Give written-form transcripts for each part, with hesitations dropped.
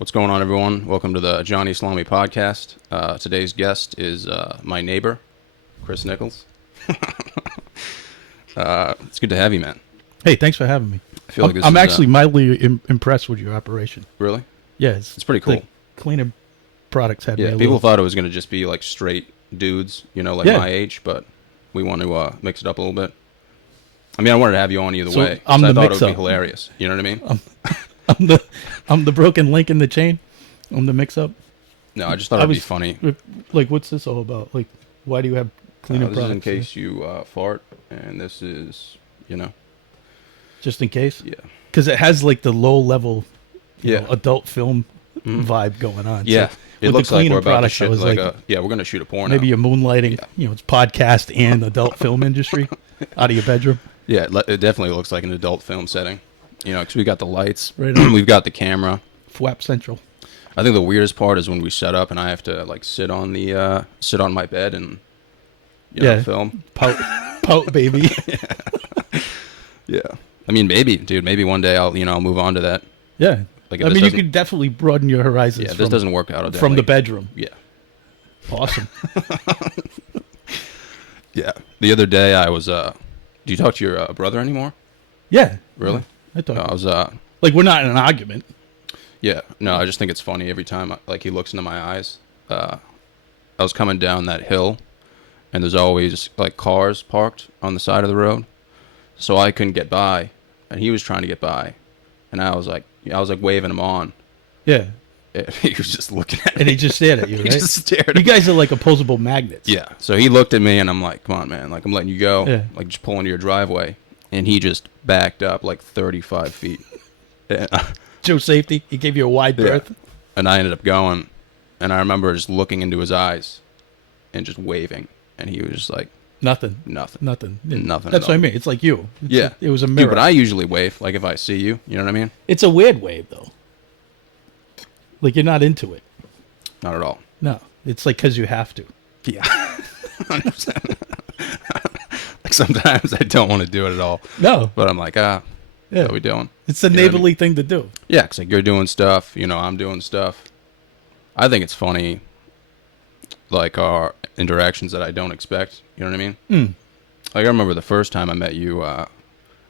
What's going on, everyone? Welcome to the Johnny Salami podcast. Today's guest is my neighbor, Chris Nichols. It's good to have you, man. Hey, thanks for having me. I feel like this I'm is, actually mildly impressed with your operation. really? Yeah, It's pretty cool. like cleaner products had me Yeah, a people little. thought it was going to just be like straight dudes, like Yeah. my age, but we want to mix it up a little bit. I mean, I wanted to have you on either So way. 'Cause I'm I the thought it would be mix-up. hilarious. You know what I mean? I'm the broken link in the chain. I'm the mix-up. No, I just thought I it would be was- funny. Like, what's this all about? Like, why do you have cleaner This is products? in case you fart, and this is, Just in case? yeah. Because it has like the low-level, Yeah. adult film Mhm. vibe going on. Yeah. So It with looks the like cleaner we're about to products, I shoot was like like, we're going to shoot a porno. maybe you're moonlighting. Yeah. It's podcast and adult film industry out of your bedroom. Yeah, it definitely looks like an adult film setting. Because we got the lights, Right on. we've got the camera. FWAP Central. I think the weirdest part is when we set up and I have to like sit on my bed and film. Pout, baby. Yeah, I mean maybe one day I'll move on to that. Yeah. Like if I this mean, you doesn't- could definitely broaden your horizons Yeah, if from, this doesn't work out I'll from the definitely- bedroom. Yeah, Awesome. yeah. The other day I was. Do you talk to your brother anymore? Yeah. Really? I thought, No, I was. like, we're not in an argument. Yeah, no, I just think it's funny every time like he looks into my eyes. I was coming down that hill, and there's always like cars parked on the side of the road, so I couldn't get by, and he was trying to get by, and I was like waving him on. Yeah. And he was just looking at me. And he just stared at you, He right? just stared at You me. guys are like opposable magnets. Yeah, so he looked at me, and I'm like, "Come on, man! Like I'm letting you go. Yeah. Like just pull into your driveway." And he just backed up like 35 feet. And, Joe Safety, he gave you a wide Yeah. berth. And I ended up going, and I remember just looking into his eyes and just waving, and he was just like, Nothing. nothing. Nothing. Yeah. Nothing That's at what I all. mean. It's like you. It's Yeah. it was a Dude, mirror. but I usually wave, like if I see you, you know what I mean? It's a weird wave, though. Like, you're not into it. Not at all. No. It's like because you have to. Yeah. 100%. Like sometimes I don't want to do it at all, No. but I'm like, Yeah. what are we doing? It's the You know what I mean? neighborly thing to do. Yeah, 'cause like you're doing stuff, I'm doing stuff. I think it's funny, like our interactions that I don't expect, you know what I mean? Mm. Like I remember the first time I met you, I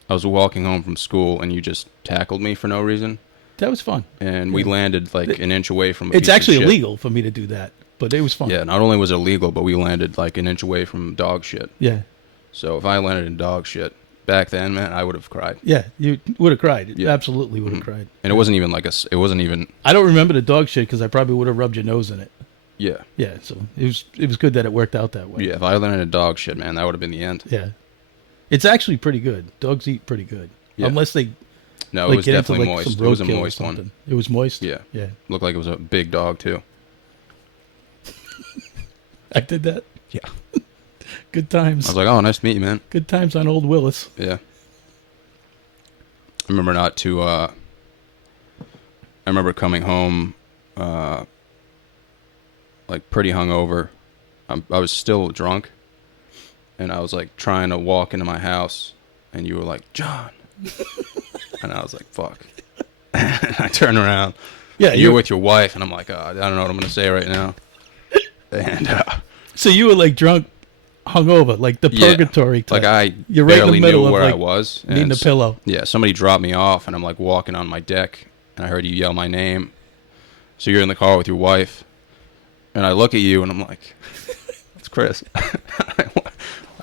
was walking home from school and you just tackled me for no reason, That was fun. and we landed like an inch away from a It's piece of actually shit. illegal for me to do that, but it was fun. Yeah, not only was it illegal, but we landed like an inch away from dog shit. Yeah. So if I landed in dog shit back then, man, I would have cried. Yeah. You would have cried. You Yeah. absolutely would have Mhm. cried. And it wasn't even like it wasn't even, I don't remember the dog shit because I probably would have rubbed your nose in it. yeah. Yeah, so it was good that it worked out that way. Yeah, if I landed in dog shit, man, that would have been the end. Yeah. It's actually pretty good. Dogs eat pretty good. Yeah. Unless they No, it like was get into definitely like moist. some It was a roadkill or moist one. something. It was moist? Yeah. Yeah. Looked like it was a big dog, too. I did that. Yeah. Good I times. was like, oh, nice to meet you, man. Good times on Old Willis. Yeah. I remember I remember coming home, like pretty hungover. I was still drunk, and I was like trying to walk into my house, and you were like, John. And I was like, fuck. And I turn around. Yeah, You're with your wife, and I'm like, I don't know what I'm going to say right now. And, So you were like drunk, hungover, like the Yeah. purgatory type. like I You're right in the barely middle knew of, where I like, was. needing and a pillow. Yeah, somebody dropped me off, and I'm like walking on my deck, and I heard you yell my name. So you're in the car with your wife, and I look at you, and I'm like, it's Chris. I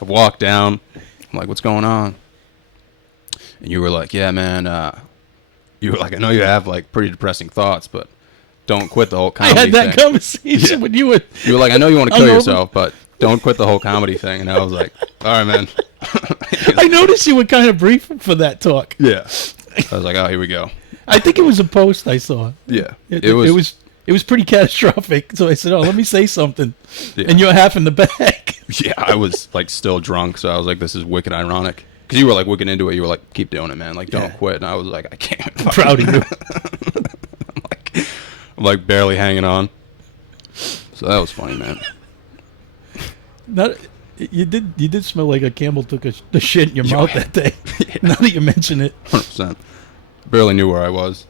walk down. I'm like, what's going on? And you were like, yeah, man. You were like, I know you have like pretty depressing thoughts, but don't quit the whole I comedy had that thing. conversation Yeah. when you were. You were like, I know you want to kill Hungover. yourself, but don't quit the whole comedy thing. And I was like, all right, man. I noticed you were kind of brief for that talk. Yeah. I was like, oh, here we go. I think it was a post I saw. Yeah. It was pretty catastrophic. So I said, "Oh, let me say something," and you're half in the bag. Yeah, I was like still drunk, so I was like, this is wicked ironic. Because you were like wicked into it. You were like, keep doing it, man. Like, don't Yeah. quit. And I was like, I can't. I'm proud of you. I'm like barely hanging on. So that was funny, man. Not, you did smell like a camel took the shit in your Yeah. mouth that day. Now that you mention it. 100%. Barely knew where I was.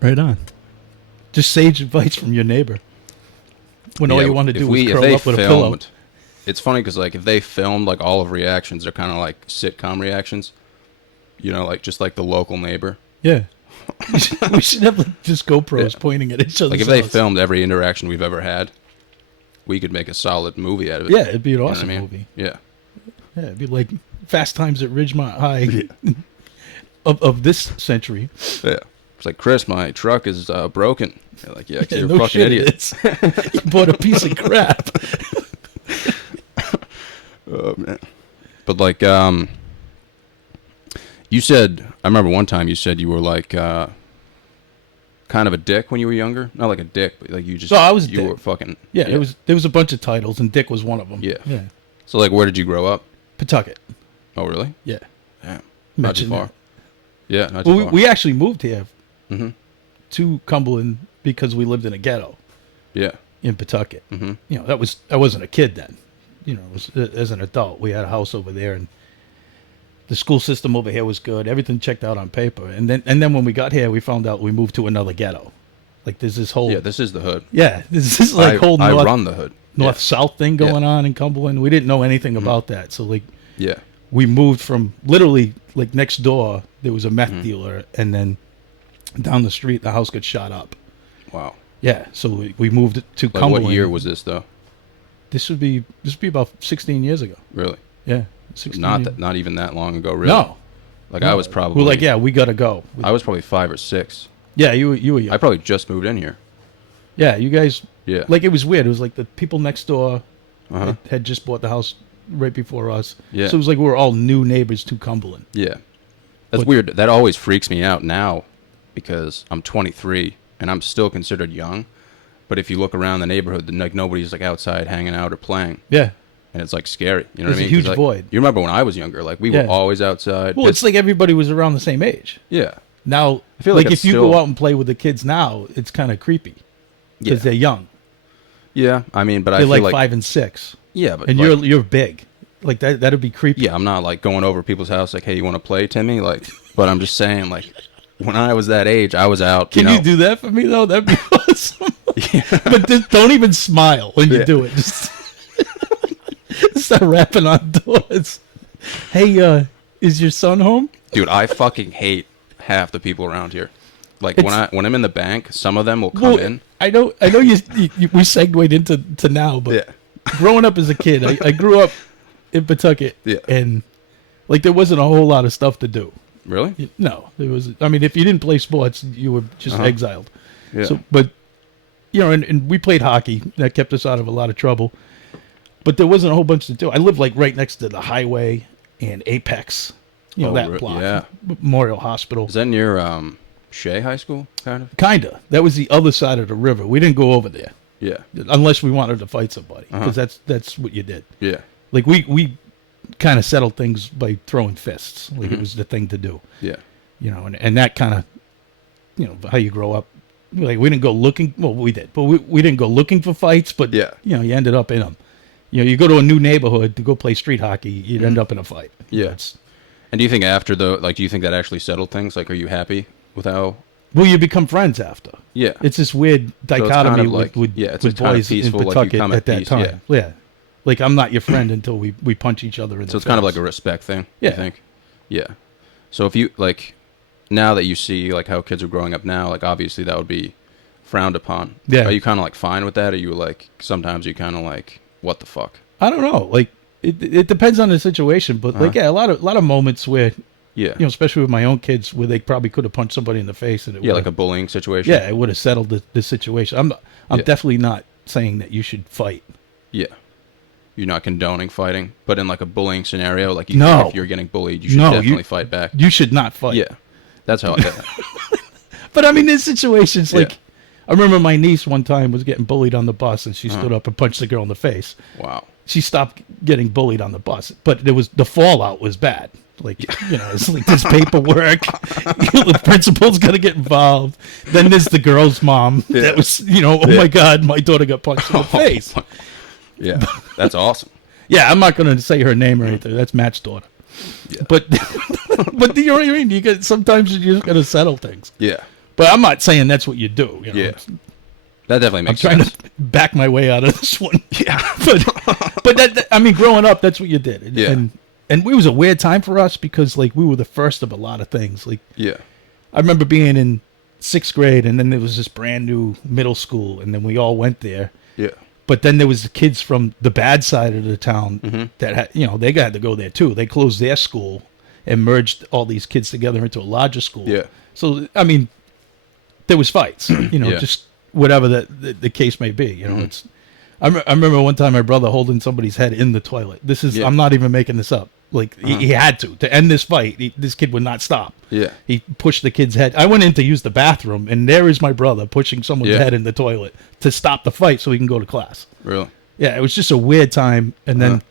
Right on. Just sage advice from your neighbor. When all you want to do is curl up with a pillow. It's funny because like if they filmed like all of reactions, they're kind of like sitcom reactions. You know, like just like the local neighbor. Yeah. We should have like just GoPros pointing at each other. Like if they filmed every interaction we've ever had, we could make a solid movie out of it. Yeah, it'd be an awesome movie. Yeah. Yeah, it'd be like Fast Times at Ridgemont High of this century. Yeah. It's like, Chris, my truck is broken. You're like, yeah, 'cause you're a no fucking idiot. You bought a piece of crap. Oh, man. But like, you said, I remember one time you said you were like, kind of a dick when you were younger. Not like a dick, but like you just. No, I was a you dick. were fucking. Yeah, there was a bunch of titles, and Dick was one of them. Yeah. Yeah. So like, where did you grow up? Pawtucket. Oh, really? Yeah. Yeah. Not too Mention far. that. Yeah, not too Well, far. we actually moved here Mm-hmm. to Cumberland because we lived in a ghetto Yeah. in Pawtucket. Mm-hmm. You know, I wasn't a kid then. You know, it was, as an adult, we had a house over there, and the school system over here was good. Everything checked out on paper. And then when we got here, we found out we moved to another ghetto. Like there's this whole Yeah, this is the hood. this is like whole I north run the hood. north south thing going on in Cumberland. We didn't know anything Mm-hmm. about that. So like Yeah. we moved from literally like next door there was a meth Mm-hmm. dealer, and then down the street the house got shot up. Wow. Yeah, so we moved to Like Cumberland. what year was this though? This would be about 16 years ago. Really? Yeah, 16 Not years. that, not even that long ago, really. No. Like No. I was probably. We're like, yeah, we gotta go. I was probably 5 or 6. Yeah, you were young. I probably just moved in here. Yeah, you guys. Yeah. Like it was weird. It was like the people next door Uh-huh. had just bought the house right before us. Yeah. So it was like we were all new neighbors to Cumberland. Yeah. That's But- weird. That always freaks me out now because I'm 23 and I'm still considered young. But if you look around the neighborhood, then like nobody's like outside hanging out or playing, Yeah. and it's like scary. You know There's what I a mean? 'Cause, huge like, void. You remember when I was younger? Like we Yeah. were always outside. Well, it's like everybody was around the same age. yeah, Now, I feel like if it's you still- go out and play with the kids now, it's kind of creepy because yeah, they're young. yeah. I mean, but I They're feel like like 5 and 6, yeah, but and like, you're big. Like that'd be creepy. yeah. I'm not like going over people's house like, hey, you want to play, Timmy? Like, but I'm just saying, like, when I was that age, I was out. Can you, know, you do that for me though? That'd be awesome. Yeah. But just don't even smile when you Yeah. do it. Just start rapping on doors. Hey, is your son home? Dude, I fucking hate half the people around here. Like It's- when I'm in the bank, some of them will come Well, in. I know you we segued into now, but Yeah. growing up as a kid, I grew up in Pawtucket, Yeah. and like there wasn't a whole lot of stuff to do. Really? No, there was. I mean, if you didn't play sports, you were just Uh-huh. exiled. Yeah. So, but you know, and we played hockey. That kept us out of a lot of trouble. But there wasn't a whole bunch to do. I lived like right next to the highway and Apex. You know, Oh, that block. yeah. Memorial Hospital. Is that near Shea High School, kind of? Kinda. That was the other side of the river. We didn't go over there Yeah. unless we wanted to fight somebody, Uh-huh. because that's what you did. Yeah. Like we kind of settled things by throwing fists. Like Mhm. it was the thing to do. Yeah. You know, and that kind of, you know, how you grow up. Like we didn't go looking. Well, we did, but we didn't go looking for fights. But Yeah. you know, you ended up in them. You know, you go to a new neighborhood to go play street hockey, you'd end up in a fight. Mm-hmm. Yeah. It's, And do you think after do you think that actually settled things? Like, are you happy with how? well, you become friends after. Yeah. It's this weird kind dichotomy of like- with yeah, it's with kind of boys in peaceful, like you Pawtucket come at at that peace, time. Yeah. Like I'm not your friend until we punch each other in the So it's kind of face. like a respect thing. Yeah. You think? Yeah. So if you like, now that you see like how kids are growing up now, like obviously that would be frowned upon. Yeah. Are you kind of like fine with that? Or are you like sometimes you kind of like what the fuck? I don't know. Like it depends on the situation, but like Uh-huh. yeah, a lot of moments where, Yeah. you know, especially with my own kids, where they probably could have punched somebody in the face and it Yeah, would've- like a bullying situation. yeah, it would have settled the situation. I'm Yeah. definitely not saying that you should fight. Yeah. You're not condoning fighting, but in like a bullying scenario, like you No. think if you're getting bullied, you should No, definitely fight back. You should not fight. Yeah. That's how I But I mean, in situations Yeah. like, I remember my niece one time was getting bullied on the bus, and she Uh-huh. stood up and punched the girl in the face. Wow. She stopped getting bullied on the bus, but the fallout was bad. Like, you know, it's like this paperwork. The principal's gonna get involved. Then there's the girl's mom. Yeah. That was, you know, oh my God, my daughter got punched in the face. Yeah. That's awesome. Yeah, I'm not gonna say her name or anything. That's Matt's daughter. Yeah. But but you know what I mean? You get sometimes you just gotta settle things. Yeah. But I'm not saying that's what you do. You know? Yeah. That definitely I'm makes trying sense. to back my way out of this one. Yeah. but I mean, growing up, that's what you did. Yeah. And it was a weird time for us because like we were the first of a lot of things. Like Yeah. I remember being in 6th grade, and then there was this brand new middle school, and then we all went there. Yeah. But then there was the kids from the bad side of the town Mm-hmm. that had, they had to go there too. They closed their school and merged all these kids together into a larger school. Yeah. So I mean, there was fights, Yeah. just whatever the case may be. Mm-hmm. It's. I remember one time my brother holding somebody's head in the toilet. This is Yeah. I'm not even making this up. Like he had to end this fight. This kid would not stop. Yeah. He pushed the kid's head. I went in to use the bathroom, and there is my brother pushing someone's Yeah. head in the toilet to stop the fight so he can go to class. Really? Yeah, it was just a weird time. And then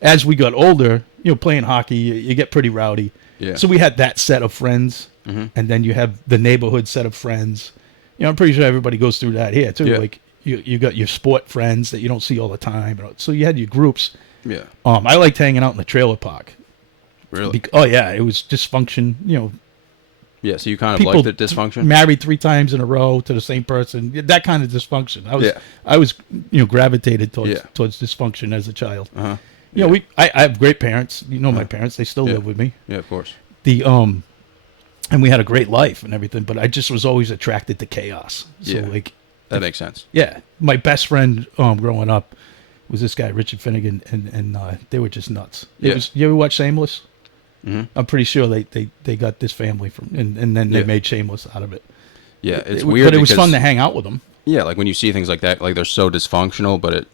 as we got older, playing hockey, you get pretty rowdy. Yeah. So we had that set of friends, and then you have the neighborhood set of friends. I'm pretty sure everybody goes through that here too. Yeah. Like you got your sport friends that you don't see all the time. So you had your groups. Yeah. I liked hanging out in the trailer park. Really? Oh yeah, it was dysfunction. Yeah. So you kind of People liked the dysfunction? married 3 times in a row to the same person. That kind of dysfunction. Yeah. I was gravitated towards Yeah. towards dysfunction as a child. Uh-huh. I have great parents. My parents. They still Yeah. live with me. Yeah, of course. And we had a great life and everything. But I just was always attracted to chaos. So Yeah. That makes sense. yeah, my best friend growing up was this guy Richard Finnegan, and they were just nuts. Yeah. You ever watch Shameless? Mhm. I'm pretty sure they got this family from, and then they Yeah. made Shameless out of it. Yeah, it's It- weird but it was because- fun to hang out with them. Yeah, like when you see things like that, like they're so dysfunctional, but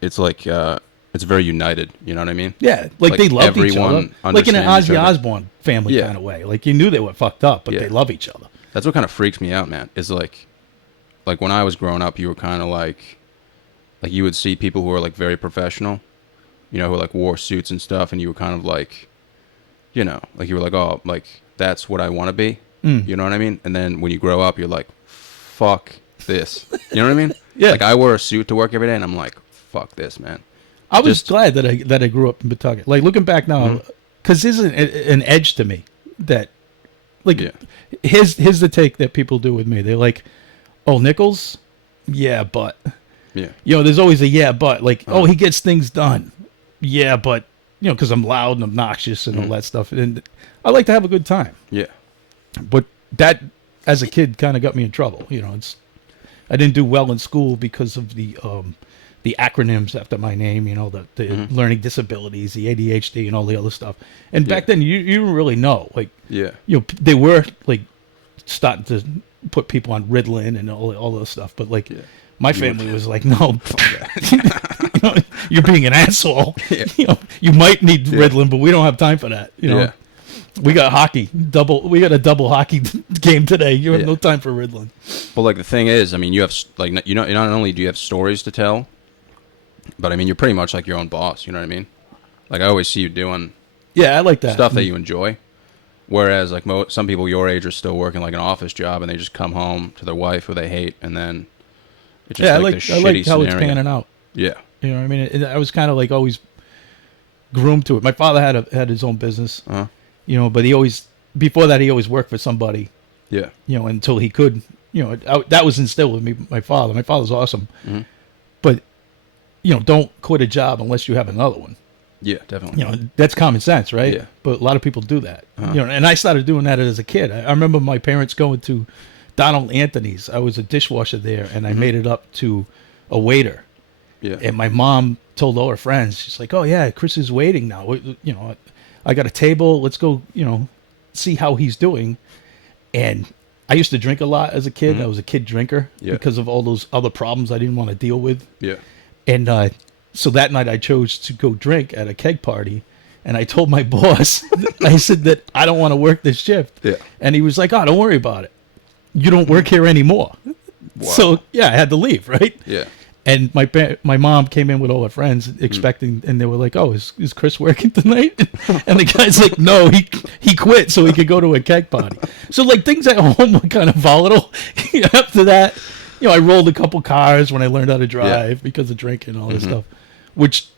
it's like it's very united. You know what I mean? Yeah, like they loved each everyone other, like in an understands each Ozzy other. Osbourne family Yeah. kind of way. Like you knew they were fucked up, but Yeah. they love each other. That's what kind of freaks me out, man. Is like when I was growing up, you were kind of like you would see people who are like very professional, who like wore suits and stuff, and you were kind of like, like you were like, oh, like that's what I want to be. You know what I mean? And then when you grow up, you're like, fuck this. You know what I mean? Yeah. Like I wear a suit to work every day, and I'm like, fuck this, man. I was Just- glad that I grew up in Pawtucket. Like looking back now, because there's an edge to me that, like, Yeah. here's the take that people do with me. They're like, "Oh, Nichols, yeah, but." Yeah. There's always a yeah, but like, oh, he gets things done. Yeah, but because I'm loud and obnoxious and all that stuff, and I like to have a good time. Yeah. But that, as a kid, kind of got me in trouble. I didn't do well in school because of the acronyms after my name. The learning disabilities, the ADHD, and all the other stuff. And back then, you didn't really know. Like, Yeah. they were like starting to put people on Ritalin and all this stuff. But like, my family was like, no, you're being an asshole. Yeah. You might need Ritalin, but we don't have time for that. Yeah. We got hockey we got a double hockey game today. You have Yeah. no time for Ritalin. But like the thing is, I mean, you have like not only do you have stories to tell, but I mean you're pretty much like your own boss. You know what I mean? Like I always see you doing Yeah, I like that stuff that you enjoy, whereas like some people your age are still working like an office job and they just come home to their wife who they hate and then it's just Yeah, like I the like shitty how scenario. it's panning out. Yeah, You know what I mean? And I was kind of like always groomed to it. My father had his own business, uh-huh. But he always before that he always worked for somebody. Yeah, Until he could. That was instilled with me. My father. My father's awesome, but don't quit a job unless you have another one. yeah, definitely. That's common sense, right? Yeah. But a lot of people do that. And I started doing that as a kid. I remember my parents going to Donald Anthony's. I was a dishwasher there, and I made it up to a waiter. Yeah, And my mom told all her friends, she's like, "Oh yeah, Chris is waiting now. I got a table. Let's go. See how he's doing." And I used to drink a lot as a kid. I was a kid drinker because of all those other problems I didn't want to deal with. yeah, And so that night I chose to go drink at a keg party. And I told my boss, I said that I don't want to work this shift. Yeah. And he was like, "Oh, don't worry about it. You don't work here anymore." Wow. So, yeah, I had to leave, right? yeah, And my mom came in with all her friends expecting, and they were like, "Oh, is Chris working tonight?" And the guy's like, "No, he quit so he could go to a keg party." So like things at home were kind of volatile. After that, I rolled a couple cars when I learned how to drive because of drinking and all this stuff, which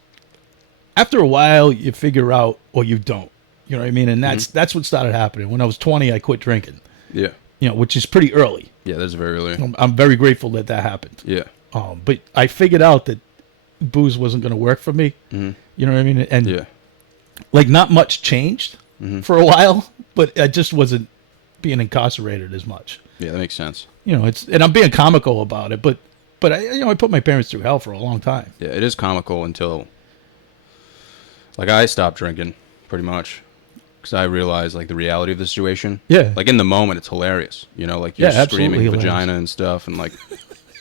after a while you figure out or you don't. You know what I mean? And that's what started happening. When I was 20, I quit drinking. yeah, you know, which is pretty early. Yeah, that's very early. I'm very grateful that that happened. Yeah. But I figured out that booze wasn't going to work for me. Mm-hmm. You know what I mean? And Yeah. like not much changed Mm-hmm. for a while, but I just wasn't being incarcerated as much. Yeah, that makes sense. You know, and I'm being comical about it, but I put my parents through hell for a long time. Yeah, it is comical until, like, I stopped drinking pretty much because I realized like the reality of the situation. Yeah. Like in the moment, it's hilarious. You know, like you're Yeah, absolutely screaming hilarious. vagina and stuff, and like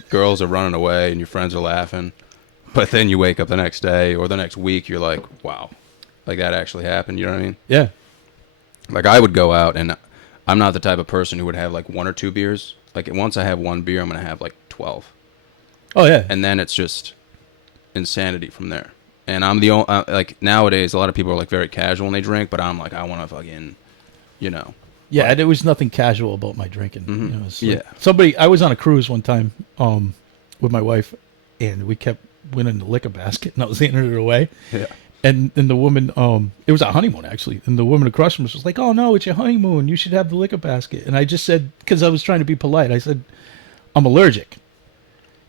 girls are running away, and your friends are laughing. But then you wake up the next day or the next week, you're like, wow, like that actually happened. You know what I mean? Yeah. Like I would go out, and I'm not the type of person who would have like 1 or 2 beers. Like once I have 1 beer, I'm gonna have like 12, Oh yeah. and then it's just insanity from there. And I'm the only like nowadays, a lot of people are like very casual when they drink, but I'm like I want to fucking, you know. Yeah, there was nothing casual about my drinking. Mhm. You know, it's Yeah. I was on a cruise one time with my wife, and we kept winning the liquor basket, and I was handing it away. Yeah. And the woman, it was our honeymoon actually, and the woman across from us was like, "Oh no, it's your honeymoon. You should have the liquor basket." And I just said, because I was trying to be polite, I said, "I'm allergic."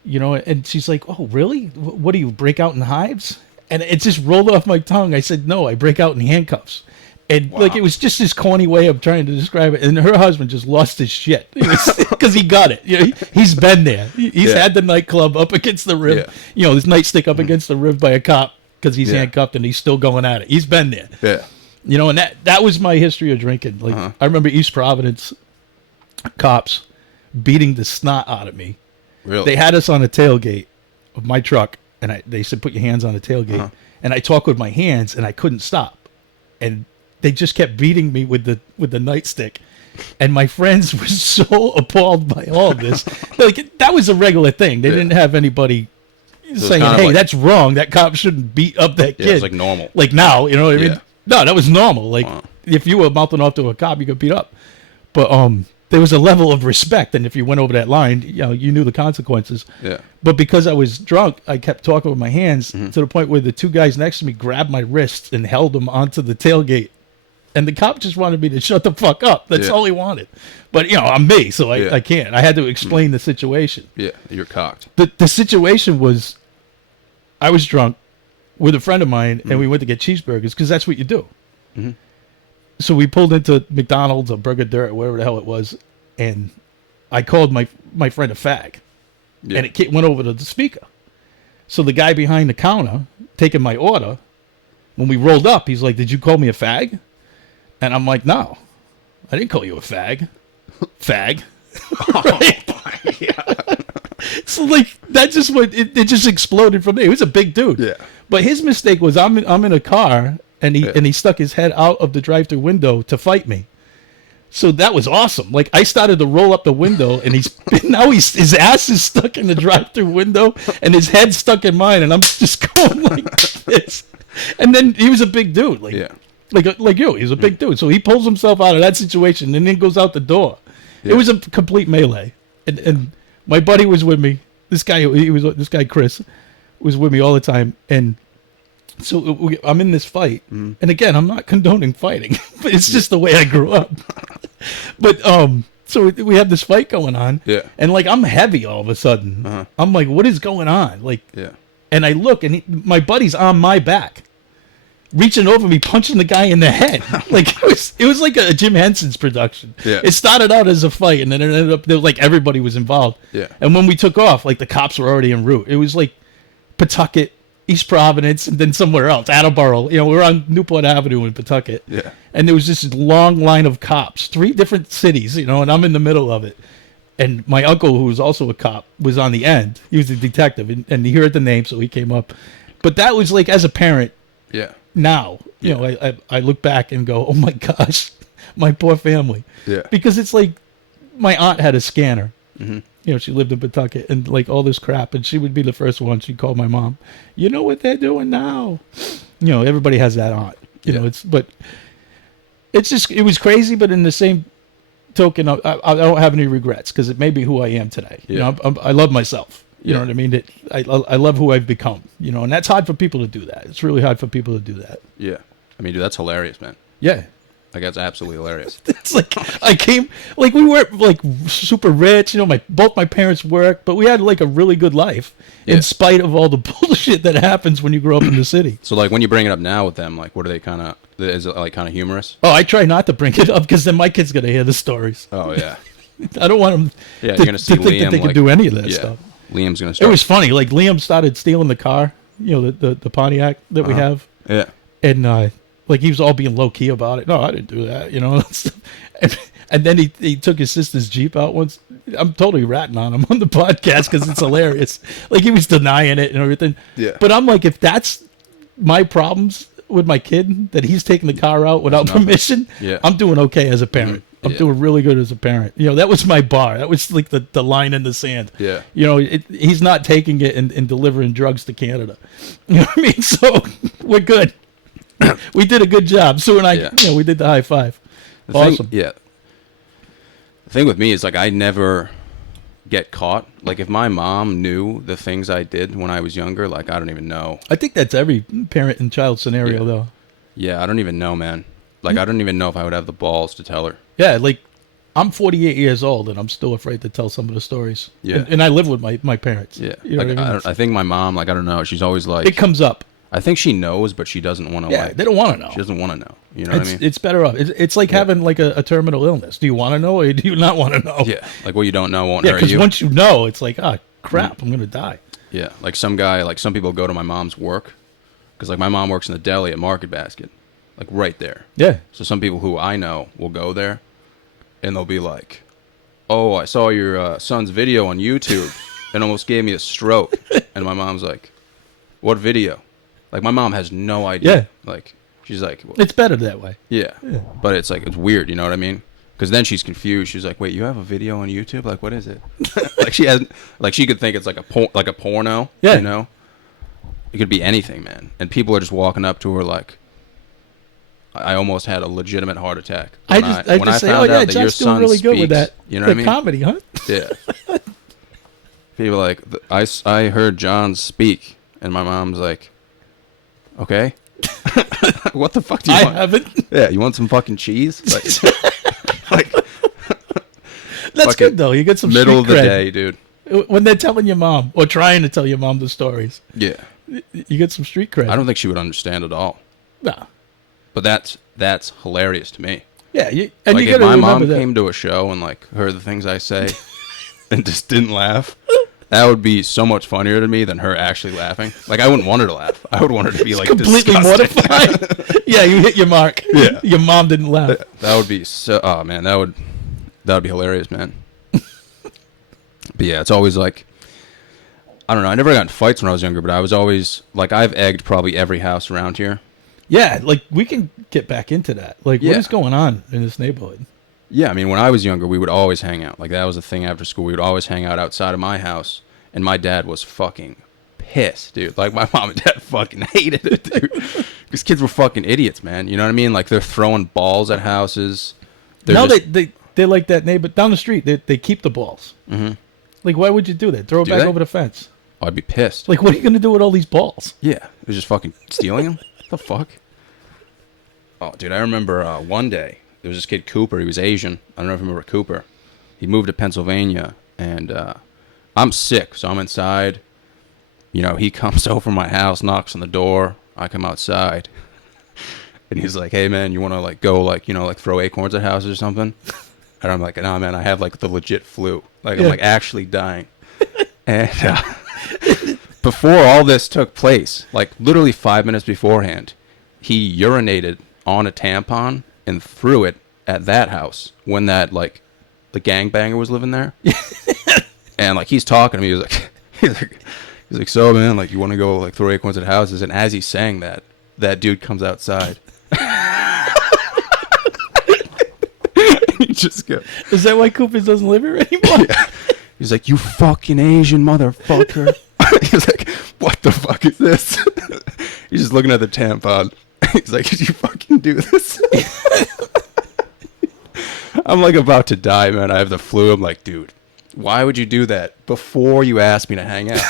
You know, and she's like, "Oh really? What do you break out in hives?" And it just rolled off my tongue. I said, "No, I break out in handcuffs." And Wow. like it was just this corny way of trying to describe it. And her husband just lost his shit because he got it. You know, he's been there. He's Yeah. had the nightclub up against the rib. Yeah. You know, this nightstick up against the rib by a cop because he's Yeah. handcuffed and he's still going at it. He's been there. Yeah. You know, and that was my history of drinking. Like Uh-huh. I remember East Providence cops beating the snot out of me. Really. They had us on a tailgate of my truck, and they said, "Put your hands on the tailgate." Uh-huh. And I talked with my hands, and I couldn't stop. And they just kept beating me with the nightstick. And my friends were so appalled by all of this. Like that was a regular thing. They Yeah. didn't have anybody it's saying, kinda "Hey, like- that's wrong. That cop shouldn't beat up that Yeah, kid." it's like normal. Like now, you know what I mean? Yeah. No, that was normal. Like Wow. if you were mouthing off to a cop, you got beat up. But there was a level of respect, and if you went over that line, you know, you knew the consequences. Yeah. But because I was drunk, I kept talking with my hands Mm-hmm. to the point where the 2 guys next to me grabbed my wrists and held them onto the tailgate. And the cop just wanted me to shut the fuck up. That's Yeah. all he wanted. But, you know, I'm me, so Yeah. I can't. I had to explain the situation. Yeah. You're cocked. The situation was I was drunk with a friend of mine, Mm-hmm. and we went to get cheeseburgers because that's what you do. Mhm. So we pulled into McDonald's or Burger Dirt, wherever the hell it was, and I called my friend a fag. Yeah. And it went over to the speaker. So the guy behind the counter taking my order, when we rolled up, he's like, "Did you call me a fag?" And I'm like, "No, I didn't call you a fag." Fag. So like that just went. It just exploded from there. He was a big dude. Yeah. But his mistake was I'm in a car and Yeah. he stuck his head out of the drive-through window to fight me. So that was awesome. Like I started to roll up the window, and his ass is stuck in the drive-through window, and his head's stuck in mine, and I'm just going like this. And then he was a big dude, like Yeah. like you. He was a big dude, so he pulls himself out of that situation, and then goes out the door. Yeah. It was a complete melee, and my buddy was with me. This guy Chris was with me all the time, and so I'm in this fight, and again, I'm not condoning fighting, but it's just the way I grew up. But so we have this fight going on, Yeah. and like I'm heavy all of a sudden. Uh-huh. I'm like, what is going on? Like, Yeah. and I look, and my buddy's on my back, reaching over me, punching the guy in the head. Like it was like a Jim Henson's production. Yeah. It started out as a fight, and then it ended up there was like everybody was involved. Yeah. And when we took off, like the cops were already en route. It was like Pawtucket, East Providence, and then somewhere else, Attleboro. You know, we were on Newport Avenue in Pawtucket. Yeah. And there was this long line of cops, 3 different cities, you know, and I'm in the middle of it. And my uncle, who was also a cop, was on the end. He was a detective, and he heard the name, so he came up. But that was like, as a parent, Yeah. now, you know, I look back and go, oh my gosh, my poor family. Yeah. Because it's like my aunt had a scanner. Mm-hmm. You know, she lived in Pawtucket and like all this crap, and she would be the first one. She'd call my mom. You know what they're doing now? You know, everybody has that aunt. You know, it's just it was crazy, but in the same token, I don't have any regrets because it made me who I am today. You know, I love myself. You know what I mean? I love who I've become. You know, and that's hard for people to do that. It's really hard for people to do that. Yeah. I mean, dude, that's hilarious, man. Yeah. Like, that's absolutely hilarious. It's like I came, like we weren't like super rich, you know. Both my parents worked, but we had like a really good life Yeah. in spite of all the bullshit that happens when you grow up in the city. So, like, when you bring it up now with them, like, what are they kind of? Is it like kind of humorous? Oh, I try not to bring it up because then my kid's gonna hear the stories. Oh yeah, I don't want them yeah. to, You're gonna see to think Liam that they like, can do any of that yeah, stuff. Liam's gonna It start. was funny. Like Liam started stealing the car, you know, the Pontiac that we have, Yeah. and like he was all being low key about it. No, I didn't do that, you know. And then he took his sister's Jeep out once. I'm totally ratting on him on the podcast because it's hilarious. Like he was denying it and everything. Yeah. But I'm like, if that's my problems with my kid, that he's taking the car out without nothing. permission, Yeah. I'm doing okay as a parent. I'm Yeah. doing really good as a parent. You know, that was my bar. That was like the line in the sand. Yeah. You know, he's not taking it and delivering drugs to Canada. You know what I mean? So we're good. We did a good job. Sue and I, Yeah. you know, we did the high five. The Awesome. Thing, yeah. The thing with me is like I never get caught. Like if my mom knew the things I did when I was younger, like I don't even know. I think that's every parent and child scenario, Yeah. though. Yeah, I don't even know, man. Like I don't even know if I would have the balls to tell her. Yeah, like I'm 48 years old and I'm still afraid to tell some of the stories. Yeah. And I live with my parents. Yeah. You know Like, what I mean? I think my mom, like I don't know, she's always like It comes up. I think she knows, but she doesn't want to Yeah, like they don't want to know. she doesn't want to know. You know what I mean? It's better off. It's like having like a terminal illness. Do you want to know or do you not want to know? Yeah. Like what you don't know won't Yeah, hurt because you. once you know, it's like, ah, crap, I'm going to die. Yeah, like some guy, like some people go to my mom's work, because like my mom works in the deli at Market Basket, like right there. Yeah. So some people who I know will go there, and they'll be like, "Oh, I saw your son's video on YouTube, and almost gave me a stroke." And my mom's like, "What video?" Like my mom has no idea. Yeah. Like she's like, well, It's better that way. yeah. But it's like it's weird, you know what I mean? Because then she's confused. She's like, "Wait, you have a video on YouTube? Like, what is it?" Like she has, like she could think it's like a porno. Yeah. You know, it could be anything, man. And people are just walking up to her like, I almost had a legitimate heart attack. I when just when say, found oh yeah, out that your John's doing son really good with speaks. that. You know what I mean? Comedy, huh? Yeah. People are like, I heard John speak, and my mom's like, okay. What the fuck do you I want? haven't. Yeah, you want some fucking cheese? Like That's fucking good though. You get some middle of street the cred. day, dude. When they're telling your mom or trying to tell your mom the stories, Yeah. you get some street cred. I don't think she would understand at all. No. But that's hilarious to me. Yeah, and Like you if got to my remember mom that. came to a show and like heard the things I say and just didn't laugh, that would be so much funnier to me than her actually laughing. Like I wouldn't want her to laugh. I would want her to be like completely disgusted. mortified. Yeah, you hit your mark. Yeah. Your mom didn't laugh. That would be so. Oh man, that would be hilarious, man. But yeah, it's always like, I don't know. I never got in fights when I was younger, but I was always like, I've egged probably every house around here. Yeah, like we can get back into that. Like, what Yeah. is going on in this neighborhood? Yeah, I mean, when I was younger, we would always hang out. Like that was the thing after school. We would always hang out outside of my house, and my dad was fucking pissed, dude. Like my mom and dad fucking hated it, dude. Because kids were fucking idiots, man. You know what I mean? Like they're throwing balls at houses. Now just- they're like that neighbor down the street. They keep the balls. Mm-hmm. Like, why would you do that? Throw it Do back they? over the fence. I'd be pissed. Like, what are you gonna do with all these balls? Yeah, it was just fucking stealing them. The fuck? Oh, dude, I remember one day there was this kid Cooper. He was Asian. I don't know if you remember Cooper. He moved to Pennsylvania, and I'm sick, so I'm inside. You know, he comes over my house, knocks on the door. I come outside, and he's like, "Hey, man, you want to like go like like throw acorns at houses or something?" And I'm like, "Nah, man, I have like the legit flu. Like I'm Yeah. like actually dying." And before all this took place, like literally 5 minutes beforehand, he urinated on a tampon and threw it at that house when that like the gangbanger was living there. And like he's talking to me, he's like, so man, like you want to go like throw acorns at houses? And as he's saying that, that dude comes outside. He just goes, Is that why Cooper doesn't live here anymore? yeah. He's like, you fucking Asian motherfucker. He's like, what the fuck is this? He's just looking at the tampon. He's like, did you fucking do this? I'm like about to die, man. I have the flu. I'm like, dude, why would you do that before you asked me to hang out?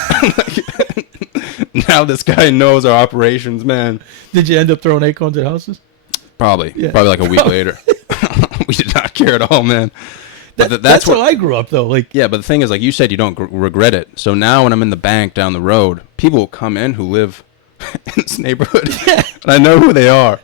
Now this guy knows our operations, man. Did you end up throwing acorns at houses? Probably. Yeah. Probably like a week later. We did not care at all, man. But That's how I grew up, though. Like, yeah, but the thing is, like you said, you don't regret it. So now when I'm in the bank down the road, people will come in who live in this neighborhood. Yeah. And I know who they are.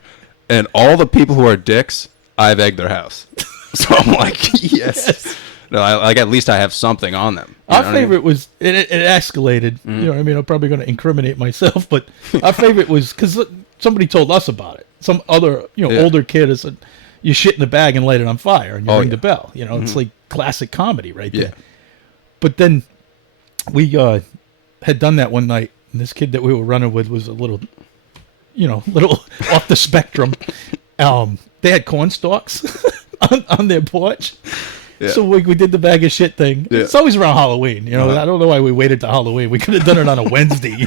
And all the people who are dicks, I've egged their house. So I'm like, yes. No, like at least I have something on them. You know our what I mean? favorite was, it escalated. You know what I mean? I'm probably going to incriminate myself, but our favorite was, because somebody told us about it. Some other, Yeah. older kid said, you shit in the bag and light it on fire and you Oh, ring yeah. the bell. You know, it's like classic comedy right Yeah. there. But then we had done that one night, and this kid that we were running with was a little, little off the spectrum. They had corn stalks on their porch. Yeah. So we did the bag of shit thing. Yeah. It's always around Halloween. Uh-huh. I don't know why we waited till Halloween. We could have done it on a Wednesday,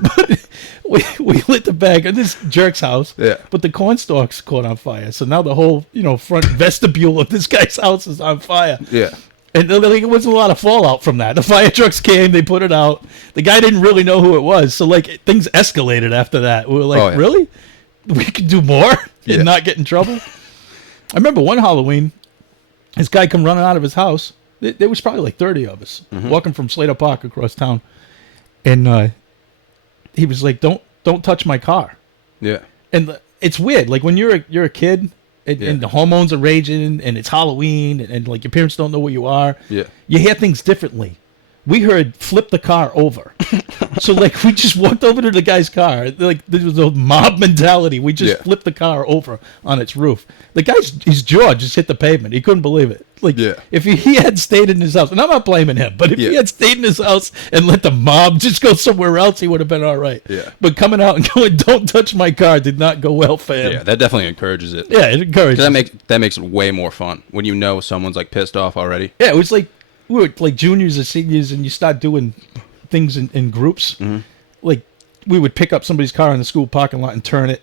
But we lit the bag at this jerk's house. Yeah. But the corn stalks caught on fire. So now the whole, front vestibule of this guy's house is on fire. Yeah. And like, it wasn't a lot of fallout from that. The fire trucks came, they put it out. The guy didn't really know who it was. So, like, things escalated after that. We were like, Oh, yeah. really? We could do more Yeah. and not get in trouble? I remember one Halloween, this guy come running out of his house. There was probably like 30 of us walking from Slater Park across town. And he was like, don't touch my car. Yeah. And it's weird. Like, when you're a kid and, Yeah. and the hormones are raging and it's Halloween and like your parents don't know where you are, Yeah. you hear things differently. We heard flip the car over. So, like, we just walked over to the guy's car. Like, there was a mob mentality. We just Yeah. flipped the car over on its roof. The his jaw just hit the pavement. He couldn't believe it. Like, Yeah. if he had stayed in his house, and I'm not blaming him, but if he Yeah. had stayed in his house and let the mob just go somewhere else, he would have been all right. Yeah. But coming out and going, don't touch my car, did not go well for him. Yeah, that definitely encourages it. Yeah, it encouraged. 'Cause that makes it way more fun when you know someone's like pissed off already. Yeah, it was like we were like juniors or seniors, and you start doing things in groups. Like, we would pick up somebody's car in the school parking lot and turn it.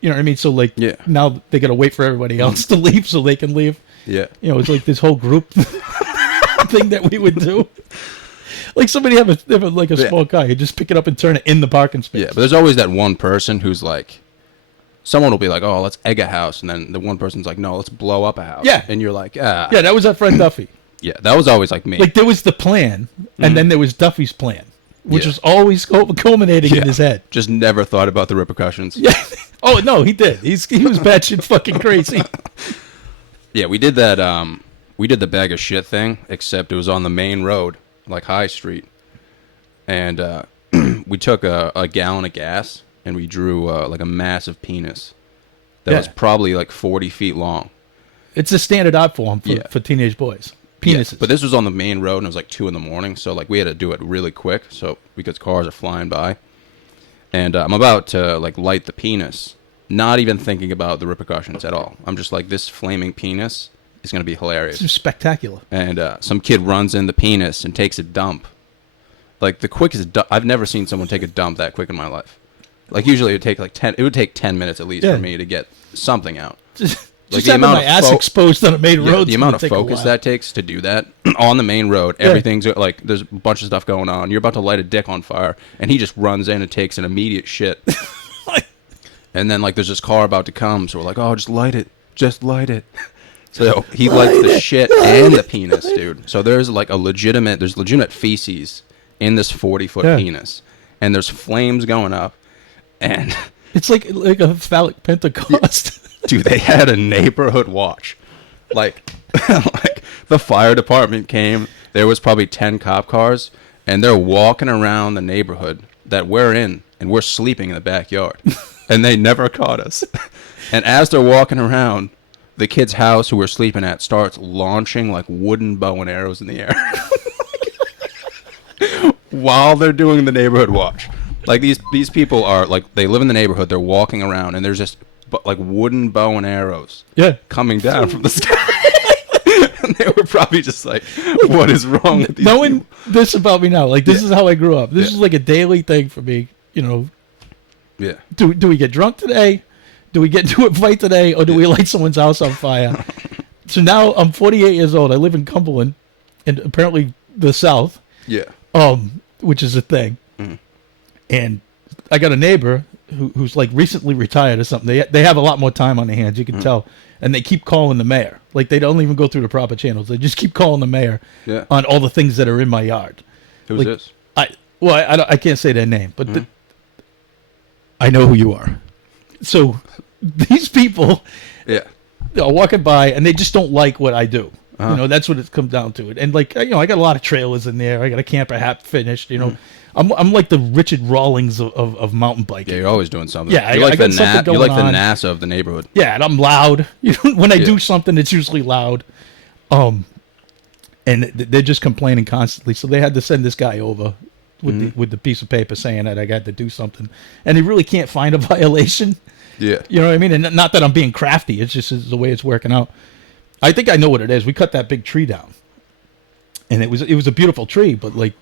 You know what I mean? So, like, Yeah. now they got to wait for everybody else to leave so they can leave. Yeah. It's like this whole group thing that we would do. Like, somebody have a Yeah. small car, you just pick it up and turn it in the parking space. Yeah, but there's always that one person who's like, someone will be like, oh, let's egg a house. And then the one person's like, no, let's blow up a house. Yeah. And you're like, ah. Yeah, that was our friend Duffy. Yeah, that was always like me. Like, there was the plan, and then there was Duffy's plan, which Yeah. was always culminating in Yeah. his head. Just never thought about the repercussions. Yeah. Oh, no, he did. He was batshit fucking crazy. Yeah, we did that. We did the bag of shit thing, except it was on the main road, like High Street, and we took a gallon of gas and we drew like a massive penis that was Yeah. probably like 40 feet long. It's a standard art form for, Yeah. for teenage boys. Yeah, Penises. but this was on the main road and it was like 2 a.m, so like we had to do it really quick, so because cars are flying by, and I'm about to like light the penis, not even thinking about the repercussions at all. I'm just like, this flaming penis is gonna be hilarious. It's spectacular. And some kid runs in the penis and takes a dump. Like the quickest I've never seen someone take a dump that quick in my life. Like usually it would take 10 minutes at least Yeah. for me to get something out. Just the having amount my of ass exposed on a main Yeah, road. the amount of focus that takes to do that on the main road, everything's like, there's a bunch of stuff going on. You're about to light a dick on fire, and he just runs in and takes an immediate shit. And then like there's this car about to come, so we're like, oh, just light it. So he lights the shit and the penis, dude. So there's like there's legitimate feces in this 40-foot Yeah. penis, and there's flames going up, and It's like a phallic Pentecost. dude, they had a neighborhood watch. Like, like the fire department came. There was probably 10 cop cars, and they're walking around the neighborhood that we're in, and we're sleeping in the backyard. And they never caught us. And as they're walking around, the kid's house who we're sleeping at starts launching like wooden bow and arrows in the air. While they're doing the neighborhood watch. Like these people are like, they live in the neighborhood, they're walking around, and there's just like wooden bow and arrows Yeah. coming down from the sky. And they were probably just like, what is wrong with these Knowing people? this about me now, like, this Yeah. is how I grew up. This Yeah. is like a daily thing for me. Yeah. Do we get drunk today? Do we get into a fight today? Or do we light someone's house on fire? So now I'm 48 years old. I live in Cumberland, and apparently the South, Yeah. which is a thing. Mhm. And I got a neighbor who's like recently retired or something. They have a lot more time on their hands, you can tell, and they keep calling the mayor. Like they don't even go through the proper channels. They just keep calling the mayor Yeah. on all the things that are in my yard. Who's Like, this? I can't say their name, but I know who you are. So these people Yeah. are walking by and they just don't like what I do. Uh-huh. You know, that's what it's come down to. And like, you know, I got a lot of trailers in there. I got a camper hat finished. You know, I'm like the Richard Rawlings of mountain biking. Yeah, you're always doing something. Yeah, you're I like got the something you're like going the on. NASA of the neighborhood. Yeah, and I'm loud. You know, when I Yeah. do something, it's usually loud. And they're just complaining constantly. So they had to send this guy over with the piece of paper saying that I got to do something, and he really can't find a violation. Yeah. You know what I mean? And not that I'm being crafty. It's just the way it's working out. I think I know what it is. We cut that big tree down, and it was a beautiful tree, but like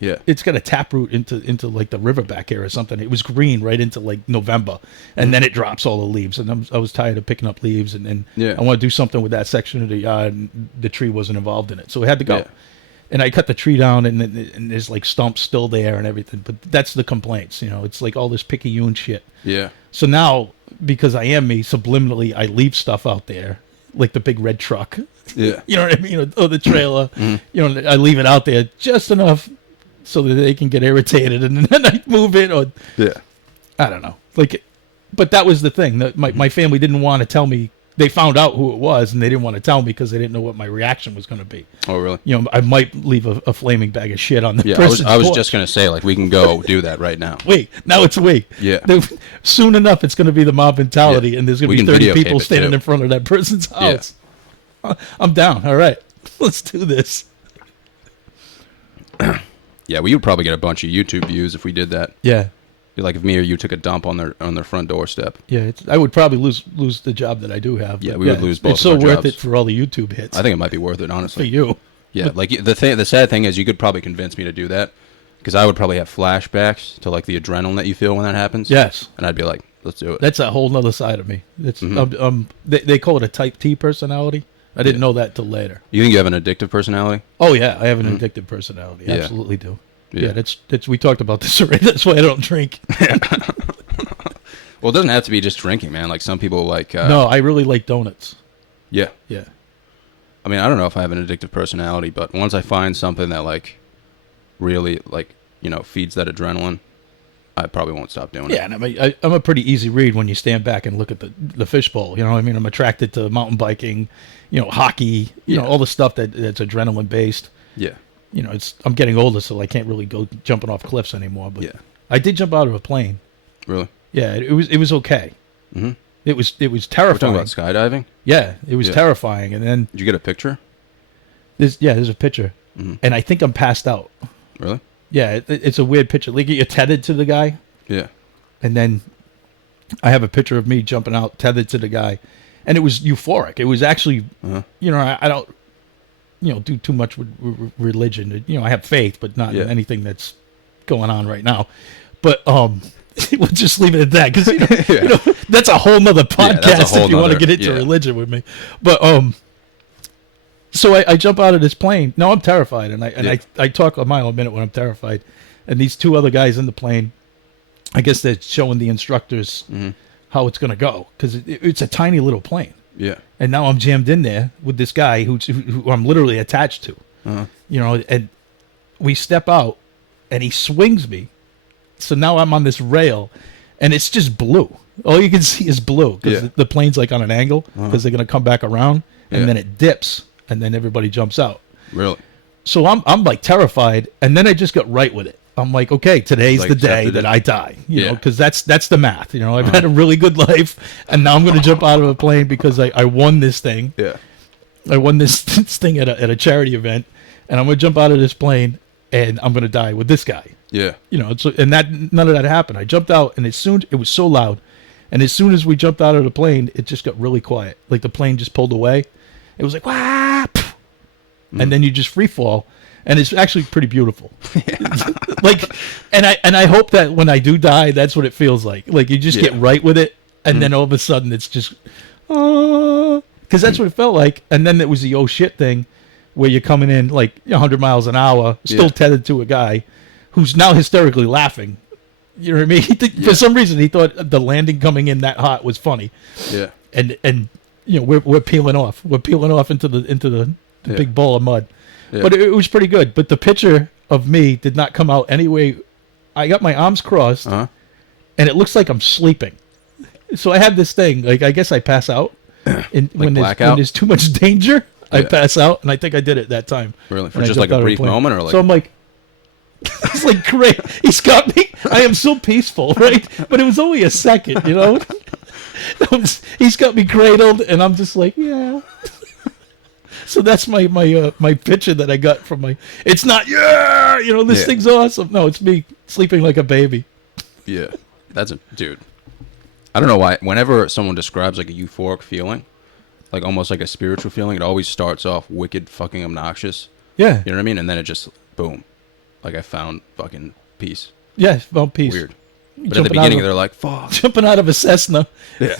Yeah. it's got a taproot into like the river back here or something. It was green right into like November, and then it drops all the leaves. And I was tired of picking up leaves, and Yeah. I want to do something with that section of the yard. And the tree wasn't involved in it, so we had to go. Yeah. And I cut the tree down, and there's like stumps still there and everything. But that's the complaints, you know. It's like all this picayune shit. Yeah. So now, because I am me, subliminally, I leave stuff out there, like the big red truck. Yeah. You know what I mean? Or the trailer. You know, I leave it out there just enough so that they can get irritated, and then I move it, or Yeah. I don't know. Like, but that was the thing. That my family didn't want to tell me. They found out who it was, and they didn't want to tell me because they didn't know what my reaction was going to be. Oh, really? You know, I might leave a flaming bag of shit on the Yeah. person's I was porch. just gonna say, like, we can go do that right now. Wait, now it's wait. Yeah. Soon enough, it's going to be the mob mentality, Yeah. and there's going We to be can 30 videotape people it, standing too. in front of that person's house. I'm down. All right, let's do this. Yeah, we would probably get a bunch of YouTube views if we did that. Yeah, Like if me or you took a dump on their front doorstep. yeah. I would probably lose the job that I do have. Yeah, but we would lose both It's of so our worth jobs. it for all the YouTube hits. I think it might be worth it, for honestly. you. Yeah, like the sad thing is you could probably convince me to do that because I would probably have flashbacks to like the adrenaline that you feel when that happens. Yes, And I'd be like, let's do it. that's a whole nother side of me. It's they call it a Type T personality. I didn't know that till later. You think you have an addictive personality? Oh yeah, I have an addictive personality. Yeah. Absolutely do. Yeah. Yeah, that's we talked about this already. That's why I don't drink. Well, it doesn't have to be just drinking, man. Like some people like. No, I really like donuts. Yeah. Yeah. I mean, I don't know if I have an addictive personality, but once I find something that like really like feeds that adrenaline, I probably won't stop doing it. Yeah, and I'm a pretty easy read when you stand back and look at the fishbowl. You know what I mean? I'm attracted to mountain biking, hockey, Yeah. all the stuff that's adrenaline based. Yeah. I'm getting older, so I can't really go jumping off cliffs anymore. But Yeah. I did jump out of a plane. Really? Yeah, it was okay. Mm-hmm. It was We're terrifying. talking about skydiving. Yeah, it was Yeah. terrifying. And then Did you get a picture? there's a picture, and I think I'm passed out. Really? Yeah, it's a weird picture. Like you're tethered to the guy. Yeah. And then I have a picture of me jumping out, tethered to the guy, and it was euphoric. It was actually, Uh-huh. I don't, do too much with religion. I have faith, but not Yeah. in anything that's going on right now. But we'll just leave it at that because that's a whole nother Yeah, that's a podcast whole if you want to nother- get into yeah. religion with me. But so I jump out of this plane. No, I'm terrified, and Yeah. I talk a mile a minute when I'm terrified. And these two other guys in the plane, I guess they're showing the instructors how it's going to go because it's a tiny little plane. Yeah. And now I'm jammed in there with this guy who I'm literally attached to. Uh-huh. And we step out, and he swings me. So now I'm on this rail, and it's just blue. All you can see is blue because Yeah. the plane's like on an angle because they're going to come back around, and Yeah. then it dips, and then everybody jumps out. Really? So I'm like terrified, and then I just got right with it. I'm like, okay, today's Like the day accepted that it. I die, Yeah. because that's the math. I've had a really good life, and now I'm going to jump out of a plane because I won this thing. Yeah. I won this thing at a charity event, and I'm going to jump out of this plane, and I'm going to die with this guy. Yeah. And that none of that happened. I jumped out, and it was so loud, and as soon as we jumped out of the plane, it just got really quiet. Like the plane just pulled away. It was like wah, pff, and then you just free fall, and it's actually pretty beautiful. Like, and I hope that when I do die, that's what it feels like. Like you just Yeah. get right with it, and then all of a sudden it's just, because that's what it felt like. And then it was the oh shit thing, where you're coming in like 100 miles an hour, still Yeah. tethered to a guy, who's now hysterically laughing. You know what I mean? For some reason, he thought the landing coming in that hot was funny. Yeah. And you know, we're peeling off. We're peeling off into the big bowl of mud. Yeah. But it was pretty good. But the picture of me did not come out anyway. I got my arms crossed, Uh-huh. and it looks like I'm sleeping. So I had this thing, like I guess I pass out. And when blackout? there's too much danger, I Yeah. pass out, and I think I did it that time. Really? For when I just like jumped out a of brief plane. moment, or like? So I'm like, it's like great. He's got me. I am so peaceful, right? But it was only a second, you know. He's got me cradled, and I'm just like, yeah. So that's my picture that I got from my. It's not this Yeah. thing's awesome. No, it's me sleeping like a baby. Yeah, that's a dude. I don't know why. Whenever someone describes like a euphoric feeling, like almost like a spiritual feeling, it always starts off wicked fucking obnoxious. Yeah, You know what I mean? And then it just boom, like I found fucking peace. yeah, well, peace. Weird. But at the Jumping out beginning, of- they're like, "Fuck." Jumping out of a Cessna, Yeah.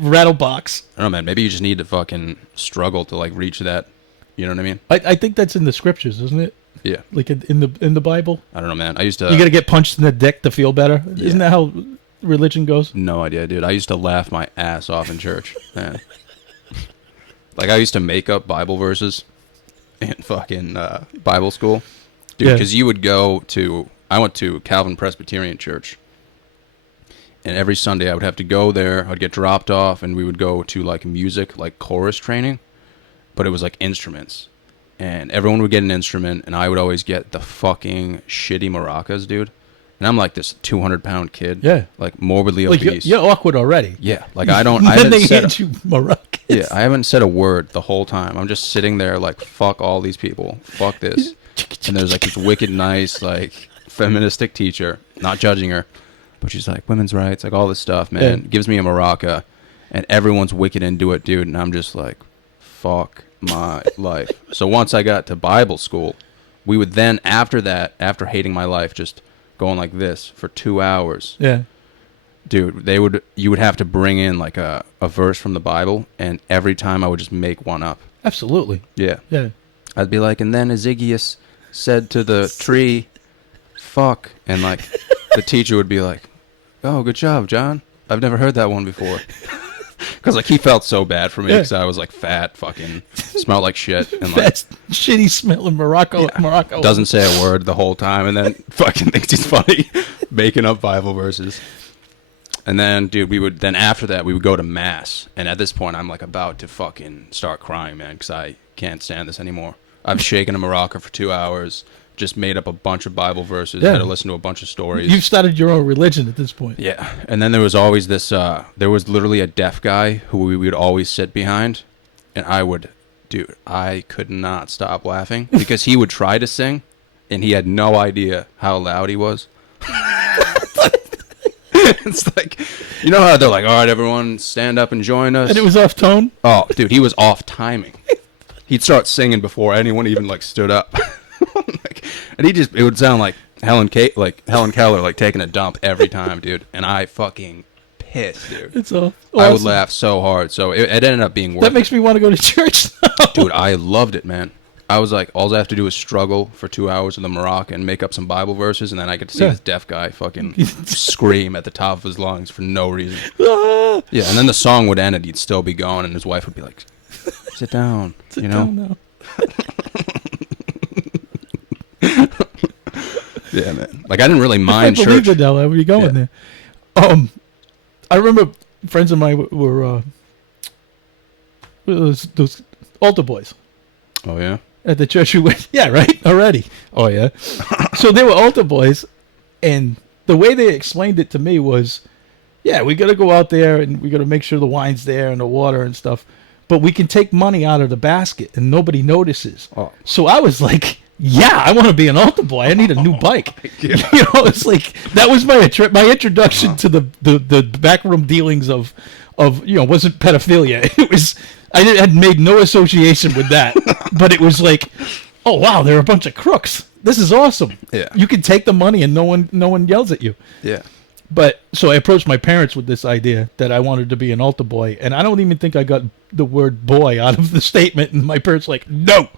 rattle box. I don't know, man. Maybe you just need to fucking struggle to like reach that. You know what I mean? I think that's in the scriptures, isn't it? Yeah. Like in the Bible, I don't know, man. I used to. you got to get punched in the dick to feel better. Isn't that how religion goes? No idea, dude. I used to laugh my ass off in church, man. Like I used to make up Bible verses in fucking Bible school, dude. Yeah. Because you would go to. I went to Calvin Presbyterian Church, and every Sunday I would have to go there. I'd get dropped off, and we would go to like music, like chorus training, but it was like instruments, and everyone would get an instrument, and I would always get the fucking shitty maracas, dude. And I'm like this 200-pound kid, Yeah. like morbidly Like obese. you're awkward already. Yeah, like I don't. I then haven't they said. hand you maracas. Yeah, I haven't said a word the whole time. I'm just sitting there like, fuck all these people, fuck this. And there's like this wicked nice like feministic teacher, not judging her, but she's like women's rights, like all this stuff, man. Yeah. Gives me a maraca, and everyone's wicked into it, dude. And I'm just like, fuck my life. So once I got to Bible school, we would then after that, after hating my life, just going like this for 2 hours. Yeah. Dude, you would have to bring in like a verse from the Bible, and every time I would just make one up. Absolutely. Yeah. Yeah. I'd be like, and then Ezekiel said to the tree, fuck. And like, the teacher would be like, oh, good job, John. I've never heard that one before. Because like, he felt so bad for me Yeah. because I was like fat, fucking, smelled like shit. And like, That's shitty smelling Morocco. doesn't say a word the whole time, and then fucking thinks he's funny, making up Bible verses. And then, dude, after that, we would go to mass. And at this point, I'm like about to fucking start crying, man, because I can't stand this anymore. I've shaken a maraca for 2 hours, just made up a bunch of Bible verses, Yeah. had to listen to a bunch of stories. You've started your own religion at this point. Yeah. And then there was always this, there was literally a deaf guy who we would always sit behind. And I could not stop laughing because he would try to sing and he had no idea how loud he was. It's like, you know how they're like, all right, everyone stand up and join us. And it was off tone. Oh, dude, he was off timing. He'd start singing before anyone even like stood up. And it would sound like Helen Keller like taking a dump every time, dude. And I fucking pissed, dude. It's all. I would awesome. laugh so hard. So it ended up being worth That makes me want to go to church now. Dude, I loved it, man. I was like, all I have to do is struggle for 2 hours with the maraca and make up some Bible verses, and then I get to see Yeah. this deaf guy fucking scream at the top of his lungs for no reason. Ah, Yeah, and then the song would end, and he'd still be going, and his wife would be like, "Sit down," sit you know? down now. Yeah, man. Like I didn't really I mind believe church. it now. Where are you going Yeah. there? I remember friends of mine were those altar boys Oh yeah. at the church we went. Yeah, right. Already. Oh yeah. So they were altar boys, and the way they explained it to me was, yeah, we got to go out there and we got to make sure the wine's there and the water and stuff, but we can take money out of the basket and nobody notices. Oh. So I was like, yeah, I want to be an altar boy. I need a new bike. You know, it's like that was my introduction to the backroom dealings of wasn't pedophilia. It was had made no association with that, but it was like, oh wow, they're a bunch of crooks. This is awesome. Yeah. You can take the money and no one yells at you. Yeah. But so I approached my parents with this idea that I wanted to be an altar boy, and I don't even think I got the word boy out of the statement. And my parents like, no,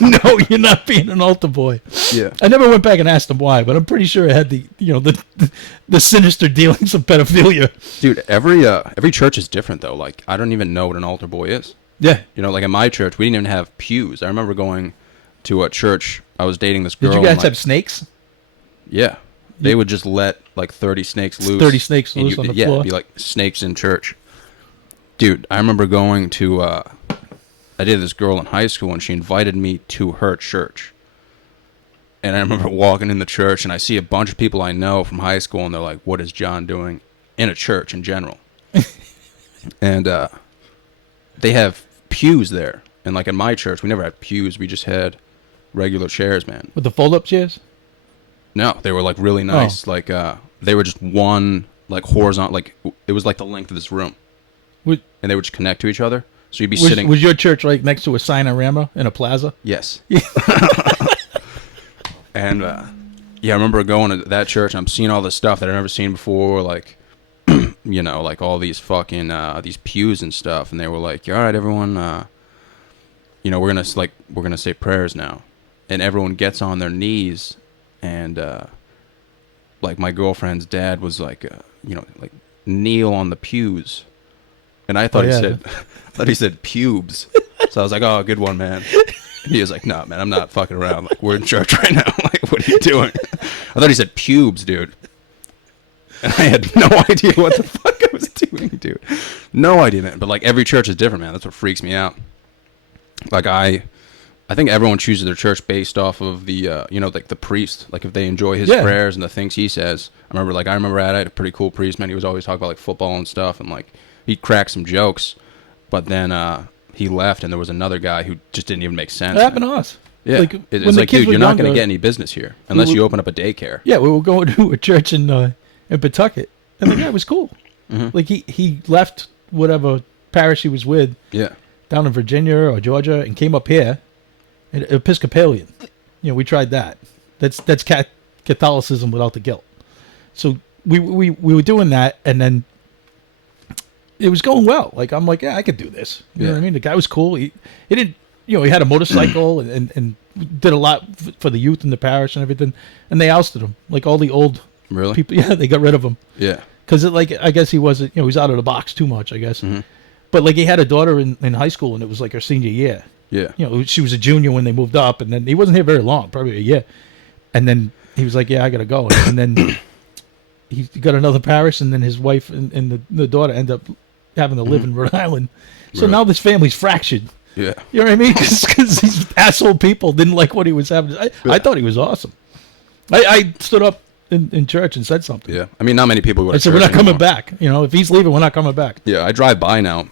no, you're not being an altar boy. Yeah. I never went back and asked them why, but I'm pretty sure it had the sinister dealings of pedophilia. Dude, every church is different though. Like I don't even know what an altar boy is. Yeah. You know, like in my church, we didn't even have pews. I remember going to a church. I was dating this girl. Did you guys and, like, have snakes? Yeah. They would just let like 30 snakes loose. 30 snakes and loose on the yeah, floor. it'd be like snakes in church. Dude, I remember going to I dated this girl in high school and she invited me to her church. And I remember walking in the church and I see a bunch of people I know from high school and they're like, what is John doing in a church in general? And they have pews there. And like in my church, we never had pews. We just had regular chairs, man. With the fold-up chairs? No, they were like really nice. Like they were just one like horizontal, like it was like the length of this room, Was, and they would just connect to each other. So you'd be sitting. was your church like next to a Signorama in a plaza? Yes. And yeah, I remember going to that church. And I'm seeing all this stuff that I've never seen before, like you know, like all these fucking these pews and stuff. And they were like, "All right, everyone, you know, we're gonna say prayers now," and everyone gets on their knees. And like my girlfriend's dad was like, you know, like kneel on the pews, and I thought he said pubes. So I was like, oh, good one, man. And he was like, no, man, I'm not fucking around. Like we're in church right now. Like what are you doing? I thought he said pubes, dude. And I had no idea what the fuck I was doing, dude. No idea, man. But like every church is different, man. That's what freaks me out. Like I think everyone chooses their church based off of the, you know, like the priest. Like if they enjoy his prayers and the things he says. I remember I had a pretty cool priest, man. He was always talking about like football and stuff, and like he'd crack some jokes. But then he left, and there was another guy who just didn't even make sense. That happened to us. Yeah, like, it's like, dude, you're not going to get any business here unless you open up a daycare. Yeah, we were going to a church in Pawtucket, and the guy was cool. Mm-hmm. Like he left whatever parish he was with, down in Virginia or Georgia, and came up here. Episcopalian, you know, we tried that. That's Catholicism without the guilt. So we were doing that, and then it was going well. Like I'm like, yeah, I could do this. You know what I mean? The guy was cool. He didn't, you know, he had a motorcycle and did a lot for the youth in the parish and everything. And they ousted him, like all the old people. Yeah, they got rid of him. Yeah, because like I guess he wasn't, you know, he was out of the box too much, I guess. Mm-hmm. But like he had a daughter in high school, and it was like her senior year. Yeah. You know, she was a junior when they moved up, and then he wasn't here very long, probably a year. And then he was like, yeah, I got to go. And then he got another parish, and then his wife and the daughter end up having to live in Rhode Island. So now this family's fractured. Yeah. You know what I mean? Because these asshole people didn't like what he was having. I thought he was awesome. I stood up in church and said something. Yeah. I mean, not many people go to I said, we're not coming back. You know, if he's leaving, we're not coming back. Yeah, I drive by now.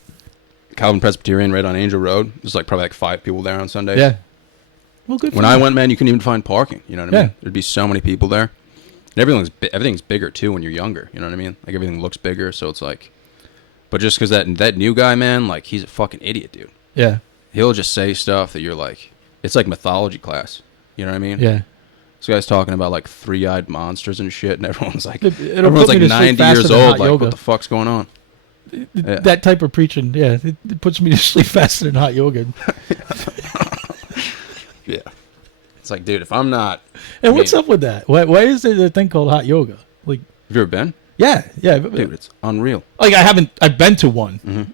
Calvin Presbyterian right on Angel Road. There's like probably like 5 people there on Sundays. Yeah. Well, good. When I went, man, you couldn't even find parking. You know what I mean? Yeah. There'd be so many people there. And everything's bigger too when you're younger. You know what I mean? Like everything looks bigger, so it's like. But just because that new guy, man, like he's a fucking idiot, dude. Yeah. He'll just say stuff that you're like, it's like mythology class. You know what I mean? Yeah. This guy's talking about like 3-eyed monsters and shit, and everyone's like, It'll put me to sleep 90 faster years than old. hot Like, yoga. what the fuck's going on? Yeah. That type of preaching, yeah, it puts me to sleep faster than hot yoga. Yeah. It's like, dude, if I'm not. And what's up with that? Why is there a thing called hot yoga? Like, have you ever been? yeah. Dude, it's unreal. Like I've been to one, Mm-hmm.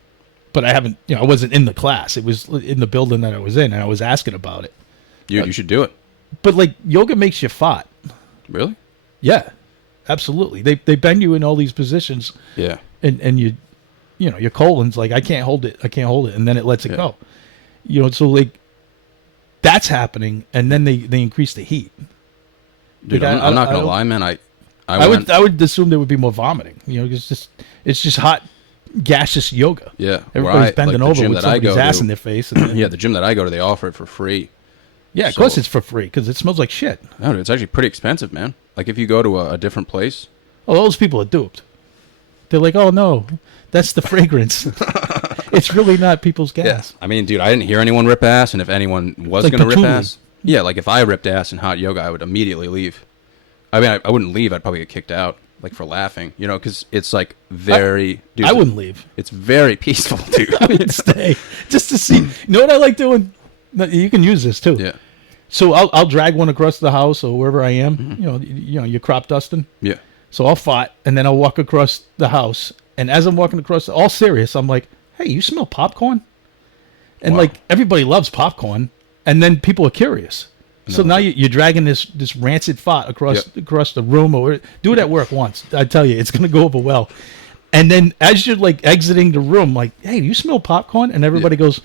but I haven't. You know, I wasn't in the class. It was in the building that I was in, and I was asking about it. You should do it. But like, yoga makes you fart. Really? Yeah, absolutely. They bend you in all these positions. Yeah. And you know, your colon's like, I can't hold it, and then it lets it go. You know, so like, that's happening, and then they increase the heat. Dude, Like, I'm not gonna lie, man. I would assume there would be more vomiting. You know, it's just hot, gaseous yoga. Yeah. Everybody's bending the over gym with that I somebody's go ass to- in their face. And Yeah, the gym that I go to, they offer it for free. yeah, of course it's for free because it smells like shit. No, dude, it's actually pretty expensive, man. Like if you go to a different place. Oh, those people are duped. They're like, oh no, that's the fragrance. It's really not people's gas. I mean, dude, I didn't hear anyone rip ass, and if anyone was Like gonna rip patchouli. ass, yeah, like if I ripped ass in hot yoga, I would immediately leave. I mean, I wouldn't leave. I'd probably get kicked out. like for laughing, you know, because it's like very. Dude, I wouldn't leave. It's very peaceful, dude. I would stay just to see. You know what I like doing? No, you can use this too. Yeah. So I'll drag one across the house or wherever I am. You know, you're crop dusting. Yeah. So I'll fart, and then I'll walk across the house. And as I'm walking across, all serious, I'm like, "Hey, you smell popcorn?" And Wow. like everybody loves popcorn, and then people are curious. So now you're dragging this rancid fart across the room, or do it at work once. I tell you, it's gonna go over well. And then as you're like exiting the room, like, "Hey, do you smell popcorn?" And everybody goes,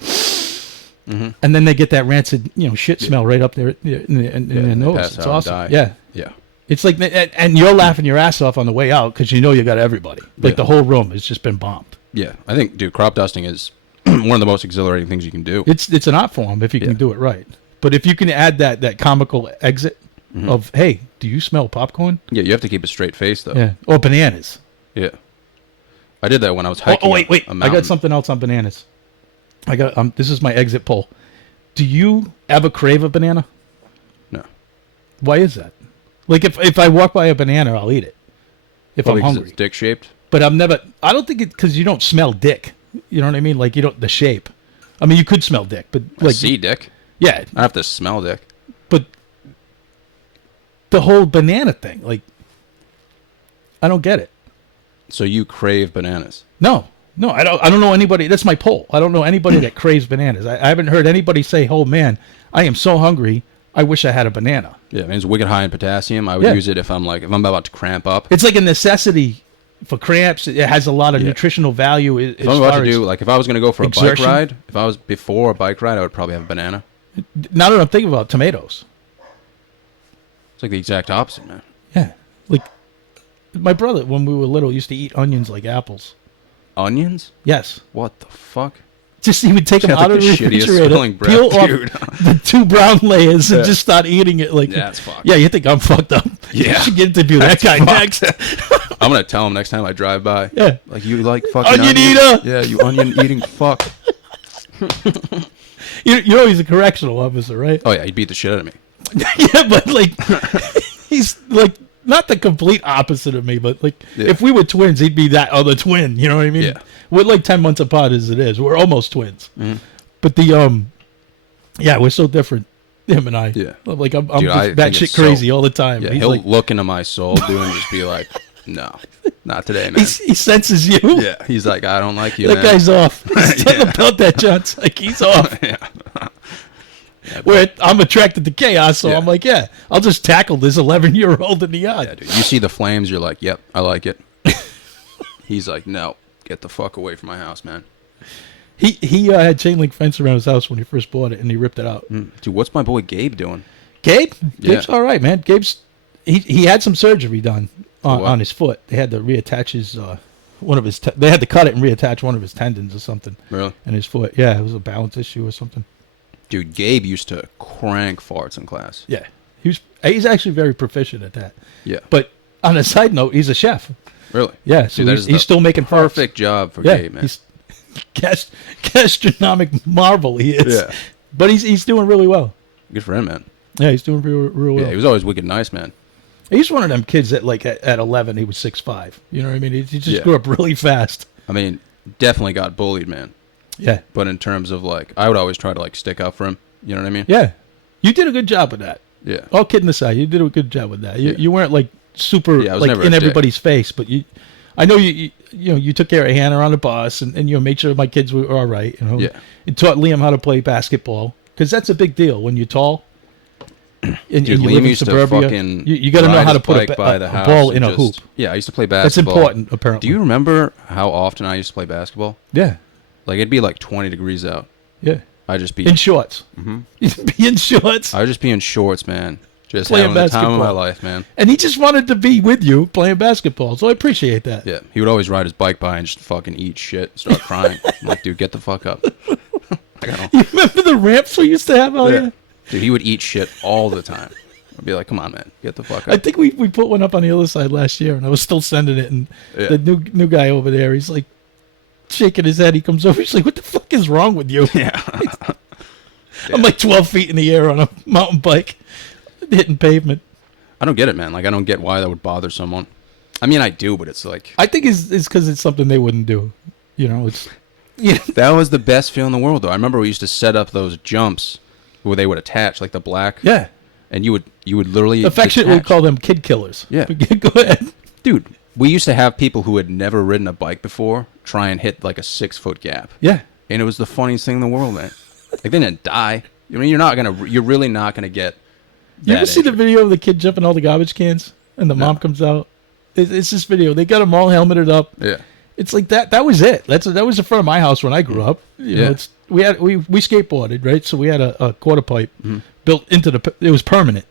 and then they get that rancid, shit smell right up there in their nose. It's awesome. Yeah. Yeah. It's like, and you're laughing your ass off on the way out because you know you got everybody. Like the whole room has just been bombed. Yeah. I think, dude, crop dusting is one of the most exhilarating things you can do. It's an art form if you can do it right. But if you can add that comical exit of, "Hey, do you smell popcorn?" Yeah, you have to keep a straight face though. Yeah. Or bananas. Yeah. I did that when I was hiking. Oh, wait. a I mountain. got something else on bananas. I got this is my exit poll. Do you ever crave a banana? No. Why is that? Like if I walk by a banana, I'll eat it. If Probably I'm 'cause hungry. it's dick shaped. But I don't think because you don't smell dick. You know what I mean? Like you don't, the shape. I mean, you could smell dick, but I like, see dick. yeah, I have to smell dick. but the whole banana thing, like, I don't get it. So you crave bananas. No, I don't know anybody. That's my poll. I don't know anybody that craves bananas. I haven't heard anybody say, "Oh man, I am so hungry. I wish I had a banana." Yeah, I mean, it's wicked high in potassium. I would Yeah. use it if I'm about to cramp up. It's like a necessity for cramps. It has a lot of nutritional value. If I'm about to do, like, if I was going to go for a bike exertion. ride, if I was before a bike ride, I would probably have a banana. Now that I'm thinking about tomatoes. It's like the exact opposite, man. Yeah, like my brother when we were little used to eat onions like apples. Onions? Yes. What the fuck? Just he would take them Sounds out like of the the shittiest refrigerator, smelling breath, peel off dude. the 2 brown layers, and just start eating it like. Yeah, it's fucked. Yeah, you think I'm fucked up? Yeah. You should get interview that guy next. I'm going to tell him next time I drive by. Yeah. Like, you like fucking Onion onions? eater! Yeah, you onion eating fuck. You know he's a correctional officer, right? Oh, yeah, he'd beat the shit out of me. Yeah, but like he's like not the complete opposite of me, but like Yeah. if we were twins, he'd be that other twin. You know what I mean? Yeah. We're like 10 months apart as it is. We're almost twins. Mhm. But yeah, we're so different. Him and I. Yeah. Like I'm Dude, I just think batshit it's so- crazy all the time. Yeah, He's he'll like, look into my soul, dude, and just be like, no, not today, man. he senses you. Yeah, he's like, I don't like you, That man. guy's off. There's something about that, John. It's like he's off. Yeah. Where I'm attracted to chaos, so Yeah. I'm like, yeah, I'll just tackle this 11-year-old in the yard. Yeah, dude. You see the flames, you're like, yep, I like it. He's like, no, get the fuck away from my house, man. He had chain link fence around his house when he first bought it, and he ripped it out. Dude, what's my boy Gabe doing? Gabe? Yeah. Gabe's all right, man. He had some surgery done What? on his foot. They had to reattach his one of his. They had to cut it and reattach one of his tendons or something Really? in his foot. Yeah, it was a balance issue or something. Dude, Gabe used to crank farts in class. Yeah, he's actually very proficient at that. Yeah. But on a side note, he's a chef. Really? Yeah, so Dude, that he's is the still making farts. Perfect job for Yeah, Gabe, man. he's gastronomic marvel. He is. Yeah. But he's doing really well. Good for him, man. Yeah, he's doing real well. Yeah, he was always wicked nice, man. He's one of them kids that, like, at 11, he was 6'5". You know what I mean? He just Yeah. grew up really fast. I mean, definitely got bullied, man. Yeah. But in terms of, like, I would always try to, like, stick up for him. You know what I mean? Yeah. You did a good job with that. Yeah. All kidding aside, you did a good job with that. You, Yeah. you weren't, like, super, Yeah, I was like, never in a dick. everybody's face, but I know you took care of Hannah on the bus and made sure my kids were all right. You know? Yeah. You taught Liam how to play basketball because that's a big deal when you're tall. And Dude, you Liam live in used to suburbia. fucking You got to know ride how to his put bike by a the house ball and in a just- hoop. Yeah, I used to play That's basketball. important, apparently. Do you remember how often I used to play basketball? Yeah. Like, it'd be like 20 degrees out. Yeah. I'd just be In shorts. Mhm. You'd be in shorts. I would just be in shorts, man. Just Playing having the time of my basketball. life, man. And he just wanted to be with you playing basketball. So I appreciate that. Yeah, he would always ride his bike by and just fucking eat shit, start crying. I'm like, dude, get the fuck up. I got You remember the ramps we used to have out here? Dude, he would eat shit all the time. I'd be like, come on, man, get the fuck I up. think we put one up on the other side last year, and I was still sending it. And Yeah. the new guy over there, he's like shaking his head. He comes over. He's like, "What the fuck is wrong with you?" Yeah. I'm like 12 feet in the air on a mountain bike, hitting pavement. I don't get it, man. Like, I don't get why that would bother someone. I mean, I do, but it's like I think it's because it's something they wouldn't do. You know, it's yeah, that was the best feel in the world, though. I remember we used to set up those jumps where they would attach, like the black, yeah. and you would literally Affectionately, we detach. call them kid killers. Yeah. Go ahead. Dude, we used to have people who had never ridden a bike before try and hit like a 6-foot gap, Yeah. and it was the funniest thing in the world, man. Like they didn't die. I mean, you're really not gonna get. You that ever see the injured. video of the kid jumping all the garbage cans and the No. mom comes out? It's this video. They got them all helmeted up. Yeah. It's like that. That was it. That was in front of my house when I grew up. You know, Yeah. we skateboarded, right? So we had a quarter pipe Mm-hmm. built into it was permanent,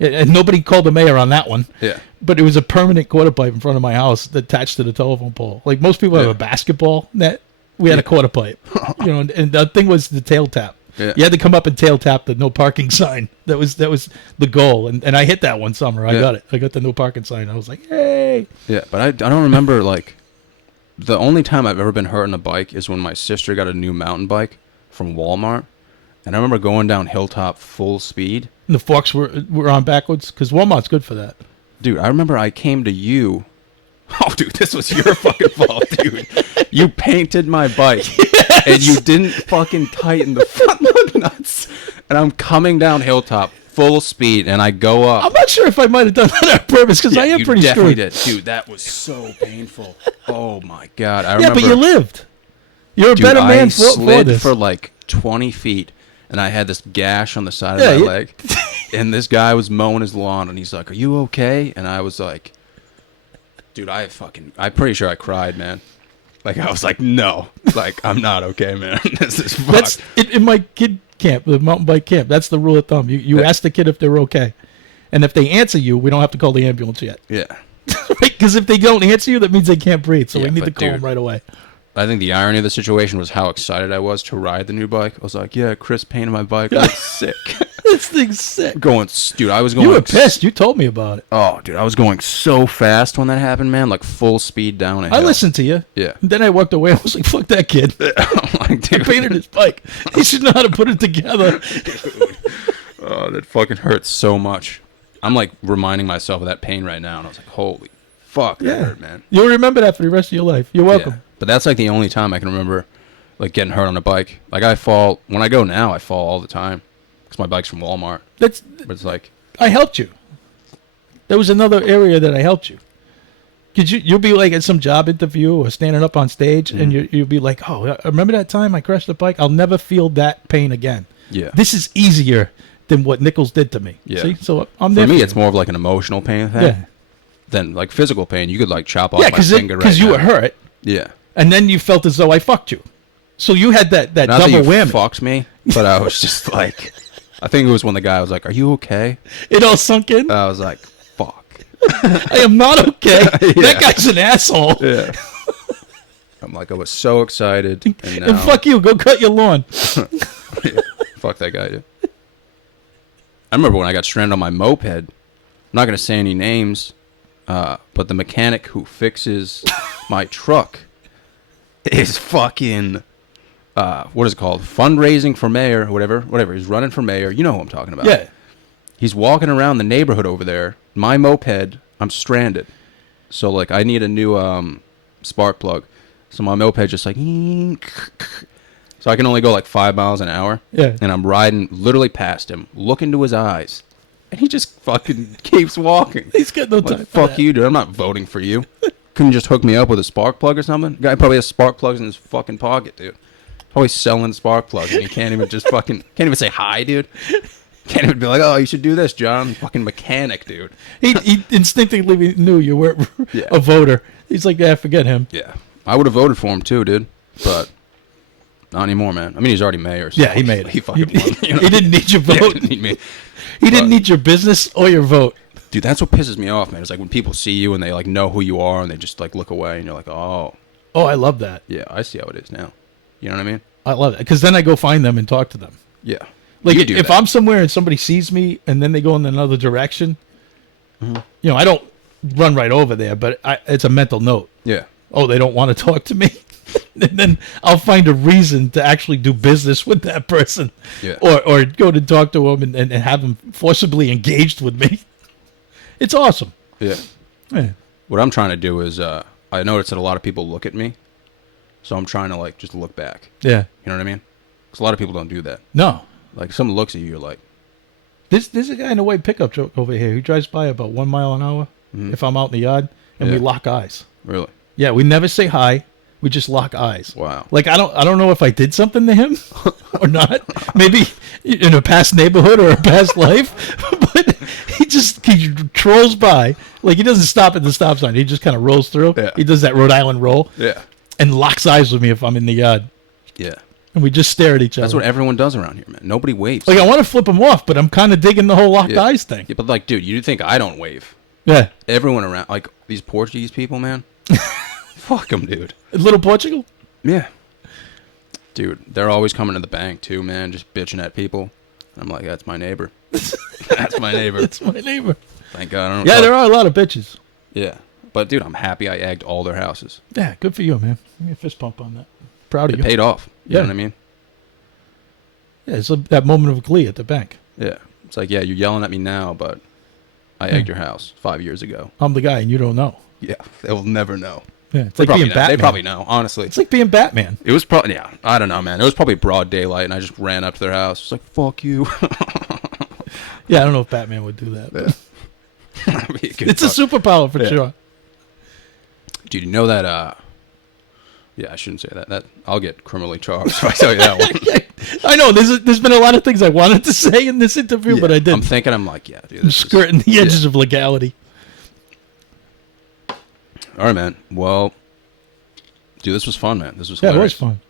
and nobody called the mayor on that one. Yeah. But it was a permanent quarter pipe in front of my house attached to the telephone pole. Like most people have Yeah. a basketball net. We had a quarter pipe. You know, and the thing was the tail tap. Yeah. You had to come up and tail tap the no parking sign. That was the goal. And I hit that one summer. I Yeah. got it. I got the no parking sign. I was like, hey. Yeah, but I don't remember, like, the only time I've ever been hurt on a bike is when my sister got a new mountain bike from Walmart. And I remember going down Hilltop full speed. And the forks were on backwards because Walmart's good for that. Dude, I remember I came to you. Oh, dude, this was your fucking fault, dude. You painted my bike, and you didn't fucking tighten the front lug nuts. And I'm coming down Hilltop full speed, and I go up. I'm not sure if I might have done that on purpose because I am you pretty definitely sure. did. Dude, that was so painful. Oh, my God. I Yeah, remember. but you lived. You're a Dude, better man I for slid this. for like 20 feet, and I had this gash on the side Yeah, of my you- leg. And this guy was mowing his lawn, and he's like, "Are you okay?" And I was like, "Dude, I'm pretty sure I cried, man. Like I was like, no, like I'm not okay, man. This is fucked." That's in my kid camp, the mountain bike camp. That's the rule of thumb. You Yeah. ask the kid if they're okay, and if they answer you, we don't have to call the ambulance yet. Yeah, Because if they don't answer you, that means they can't breathe. So Yeah, we need to but call dude- them right away. I think the irony of the situation was how excited I was to ride the new bike. I was like, "Yeah, Chris painted my bike. I'm sick." This thing's sick. Dude, I was going. You were pissed. You told me about it. Oh, dude, I was going so fast when that happened, man. Like full speed down a hill. I listened to you. Yeah. And then I walked away. I was like, fuck that kid. I'm like, I dude. painted his bike. He should know how to put it together. Oh, that fucking hurts so much. I'm like reminding myself of that pain right now, and I was like, holy fuck, that hurt, man. You'll remember that for the rest of your life. You're welcome. Yeah. But that's like the only time I can remember like getting hurt on a bike. Like I fall, when I go now, I fall all the time because my bike's from Walmart. That's But it's like, I helped you. There was another area that I helped you. Cause you'll be like at some job interview or standing up on stage, and you'll be like, "Oh, I remember that time I crashed the bike? I'll never feel that pain again. yeah. This is easier than what Nichols did to me." Yeah. See, so I'm For there. me, you. it's more of like an emotional pain thing yeah, than like physical pain. You could like chop off yeah, my finger right you now. were hurt, Yeah. and then you felt as though I fucked you. So you had that Not double that you whammy. fucked me, but I was just like, I think it was when the guy was like, "Are you okay?" It all sunk in. I was like, "Fuck." I am not okay. That guy's an asshole. Yeah. I'm like, I was so excited, and now And fuck you. Go cut your lawn. fuck that guy. Dude. I remember when I got stranded on my moped. I'm not gonna say any names, but the mechanic who fixes my truck is fucking. What is it called? Fundraising for mayor, or whatever. He's running for mayor. You know who I'm talking about. Yeah. He's walking around the neighborhood over there. My moped, I'm stranded. So, like, I need a new spark plug. So my moped just like... So I can only go like 5 miles an hour. Yeah. And I'm riding literally past him, look into his eyes. And he just fucking keeps walking. He's got no I'm time. like, for fuck that. you, dude. I'm not voting for you. Couldn't you just hook me up with a spark plug or something? Guy probably has spark plugs in his fucking pocket, dude. Probably selling spark plugs, and he can't even just fucking... Can't even say hi, dude. Can't even be like, "Oh, you should do this, John." Fucking mechanic, dude. He instinctively knew you weren't Yeah. a voter. He's like, yeah, forget him. Yeah. I would have voted for him too, dude. But not anymore, man. I mean, he's already mayor. So Yeah, he made it. He fucking won. You know? He didn't need your He vote. didn't need me. He didn't But- need your business or your vote. Dude, that's what pisses me off, man. It's like when people see you and they like know who you are and they just like look away and you're like, "Oh, Oh, I love that. yeah, I see how it is now." You know what I mean? I love it because then I go find them and talk to them. Yeah. Like You do if that. I'm somewhere and somebody sees me and then they go in another direction, Mm-hmm. you know, I don't run right over there, but it's a mental note. Yeah. Oh, they don't want to talk to me. And then I'll find a reason to actually do business with that person. Yeah. Or go to talk to him and have him forcibly engaged with me. It's awesome. Yeah. Yeah. What I'm trying to do is, I noticed that a lot of people look at me, so I'm trying to like just look back. Yeah. You know what I mean? Because a lot of people don't do that. No. Like if someone looks at you, you're like, There's a guy in a white pickup truck over here who drives by about 1 mile an hour if I'm out in the yard, and we Yeah. lock eyes. really? Yeah, we never say hi. We just lock eyes. Wow. Like I don't know if I did something to him or not. Maybe in a past neighborhood or a past life, but he trolls by. Like he doesn't stop at the stop sign. He just kind of rolls through. Yeah. He does that Rhode Island roll Yeah. and locks eyes with me if I'm in the yard, Yeah. and we just stare at each other. That's what everyone does around here, man. Nobody waves. Like I want to flip him off, but I'm kind of digging the whole locked Yeah. eyes thing. Yeah, but like, dude, you think I don't wave? Yeah, Everyone around, like these Portuguese people, man. Fuck them, dude. Little Portugal. Yeah. Dude, they're always coming to the bank too, man, just bitching at people. I'm like, that's my neighbor. That's my neighbor. That's my neighbor. Thank God. I don't know. Yeah, there are a lot of bitches. Yeah. But dude, I'm happy I egged all their houses. Yeah, good for you, man. Give me a fist pump on that. Proud of It you. paid off. You Yeah. know what I mean? Yeah, it's that moment of glee at the bank. Yeah. It's like, yeah, you're yelling at me now, but I egged your house 5 years ago. I'm the guy, and you don't know. Yeah. They'll never know. Yeah, it's They like probably being know. Batman. They probably know, honestly. It's like being Batman. It was probably, yeah, I don't know, man. It was probably broad daylight, and I just ran up to their house. It's like, fuck you. Yeah, I don't know if Batman would do that. But That'd be a good it's a fuck. superpower for Yeah. sure. Dude, you know that, yeah, I shouldn't say that. That I'll get criminally charged if I tell you that one. I know there's been a lot of things I wanted to say in this interview, but I I'm didn't. thinking, I'm like, yeah, dude. I'm This is, skirting the edges of legality. all right, man. Well, dude, this was fun, man. This was Yeah, it hilarious. was fun.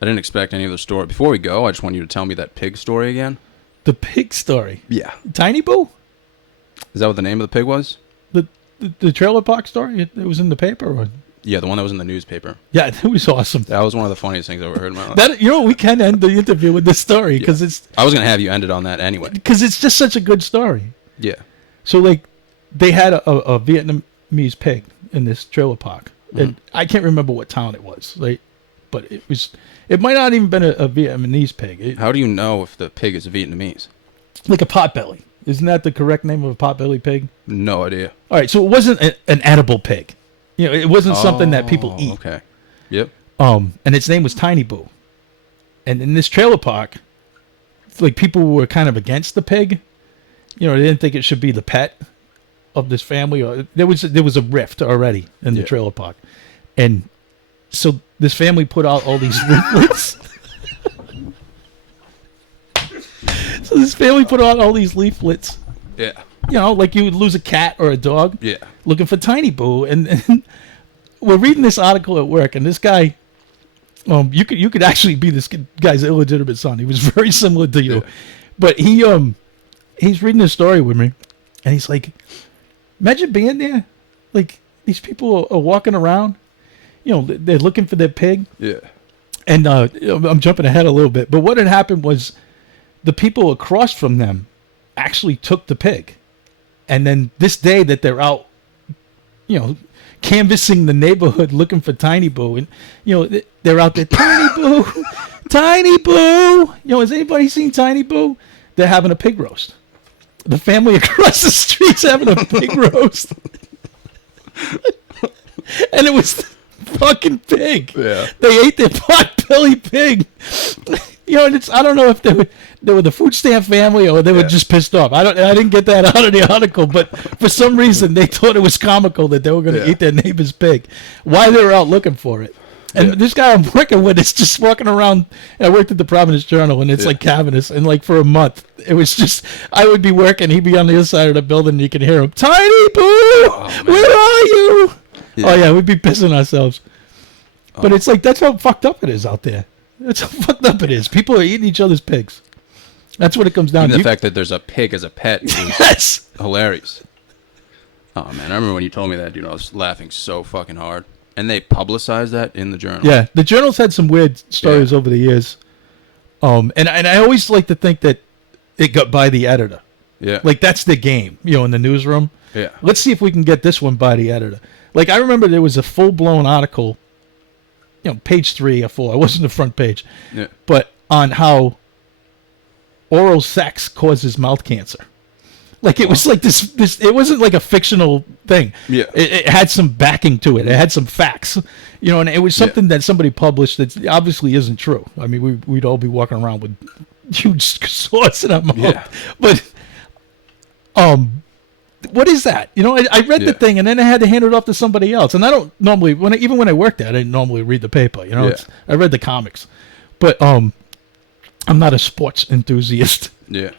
I didn't expect any of the story. Before we go, I just want you to tell me that pig story again. The pig story. Yeah. Tiny Boo? Is that what the name of the pig was? The trailer park story? It was in the paper? Or? Yeah, the one that was in the newspaper. Yeah, it was awesome. That was one of the funniest things I've ever heard in my life. That we can end the interview with this story because I was going to have you end it on that anyway. it's just such a good story. Yeah. So like they had a Vietnamese pig in this trailer park, and I can't remember what town it was. Like, but it might not even been a Vietnamese pig. How do you know if the pig is Vietnamese? Like a potbelly. Isn't that the correct name of a potbelly pig? No idea. All right, so it wasn't an edible pig. You know, it wasn't something that people eat. Okay. Yep. And its name was Tiny Boo. And in this trailer park, like people were kind of against the pig. You know, they didn't think it should be the pet of this family. Or there was a rift already in the Yeah. trailer park, and so this family put out all these leaflets. So this family put out all these leaflets. Yeah. You know, like you would lose a cat or a dog. Yeah. Looking for Tiny Boo, and we're reading this article at work, and this guy, you could actually be this guy's illegitimate son. He was very similar to you, Yeah. but he's reading this story with me, and he's like, imagine being there, like these people are walking around, you know, they're looking for their pig, Yeah. and I'm jumping ahead a little bit, but what had happened was the people across from them actually took the pig, and then this day that they're out, you know, canvassing the neighborhood looking for Tiny Boo, and you know they're out there, Tiny Boo, Tiny Boo. You know, has anybody seen Tiny Boo? They're having a pig roast. The family across the street's having a pig roast, and it was the fucking pig. Yeah. They ate their pot-belly pig. You know, and I don't know if they were the food stamp family or they were Yeah. just pissed off. I didn't get that out of the article, but for some reason they thought it was comical that they were going to Yeah. eat their neighbor's pig. Why they were out looking for it. And Yeah. this guy I'm working with is just walking around. I worked at the Providence Journal, and it's Yeah. like cavernous. And like for a month, it was just I would be working, he'd be on the other side of the building, and you can hear him, Tiny Boo, man. where are you? Yeah. Oh yeah, we'd be pissing ourselves. But it's like that's how fucked up it is out there. That's how fucked up it is. People are eating each other's pigs. That's what it comes down And to. the fact that there's a pig as a pet is Yes. hilarious. Oh man, I remember when you told me that, dude. I was laughing so fucking hard, and they publicized that in the journal. Yeah, the journal's had some weird stories Yeah. over the years. And I always like to think that it got by the editor. Yeah. Like that's the game, you know, in the newsroom. Yeah. Let's see if we can get this one by the editor. Like I remember there was a full-blown article, you know, page 3 or 4. It wasn't the front page, Yeah. but on how oral sex causes mouth cancer. Like it was like this. It wasn't like a fictional thing. Yeah. It had some backing to it. It had some facts, and it was something that somebody published that obviously isn't true. I mean, we'd all be walking around with huge swords in our mouth. Yeah. But, what is that? I read the thing and then I had to hand it off to somebody else. And I don't normally, even when I worked there, I didn't normally read the paper. I read the comics, but I'm not a sports enthusiast. Yeah.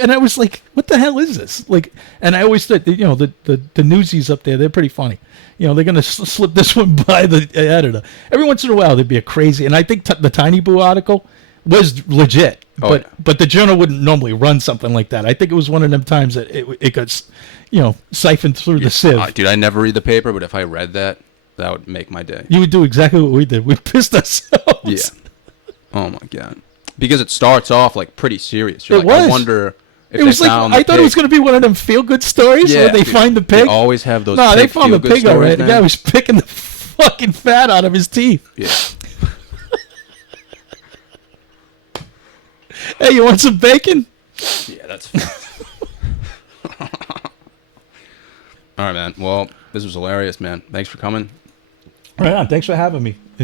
And I was like, what the hell is this? Like, and I always thought, the newsies up there, they're pretty funny. They're going to slip this one by the editor. Every once in a while, there'd be a crazy, and I think the Tiny Boo article was legit, but the journal wouldn't normally run something like that. I think it was one of them times that it got, siphoned through the sieve. Dude, I never read the paper, but if I read that would make my day. You would do exactly what we did. We pissed ourselves. Yeah. Oh my God. Because it starts off like pretty serious. You're It like, I was. wonder if It was like, I thought it was going to be one of them feel-good stories where they dude, find the pig. They always have those. No, they found the pig already. The now. guy was picking the fucking fat out of his teeth. Yeah. Hey, you want some bacon? Yeah, that's. All right, man. Well, this was hilarious, man. Thanks for coming. Right on. Thanks for having me.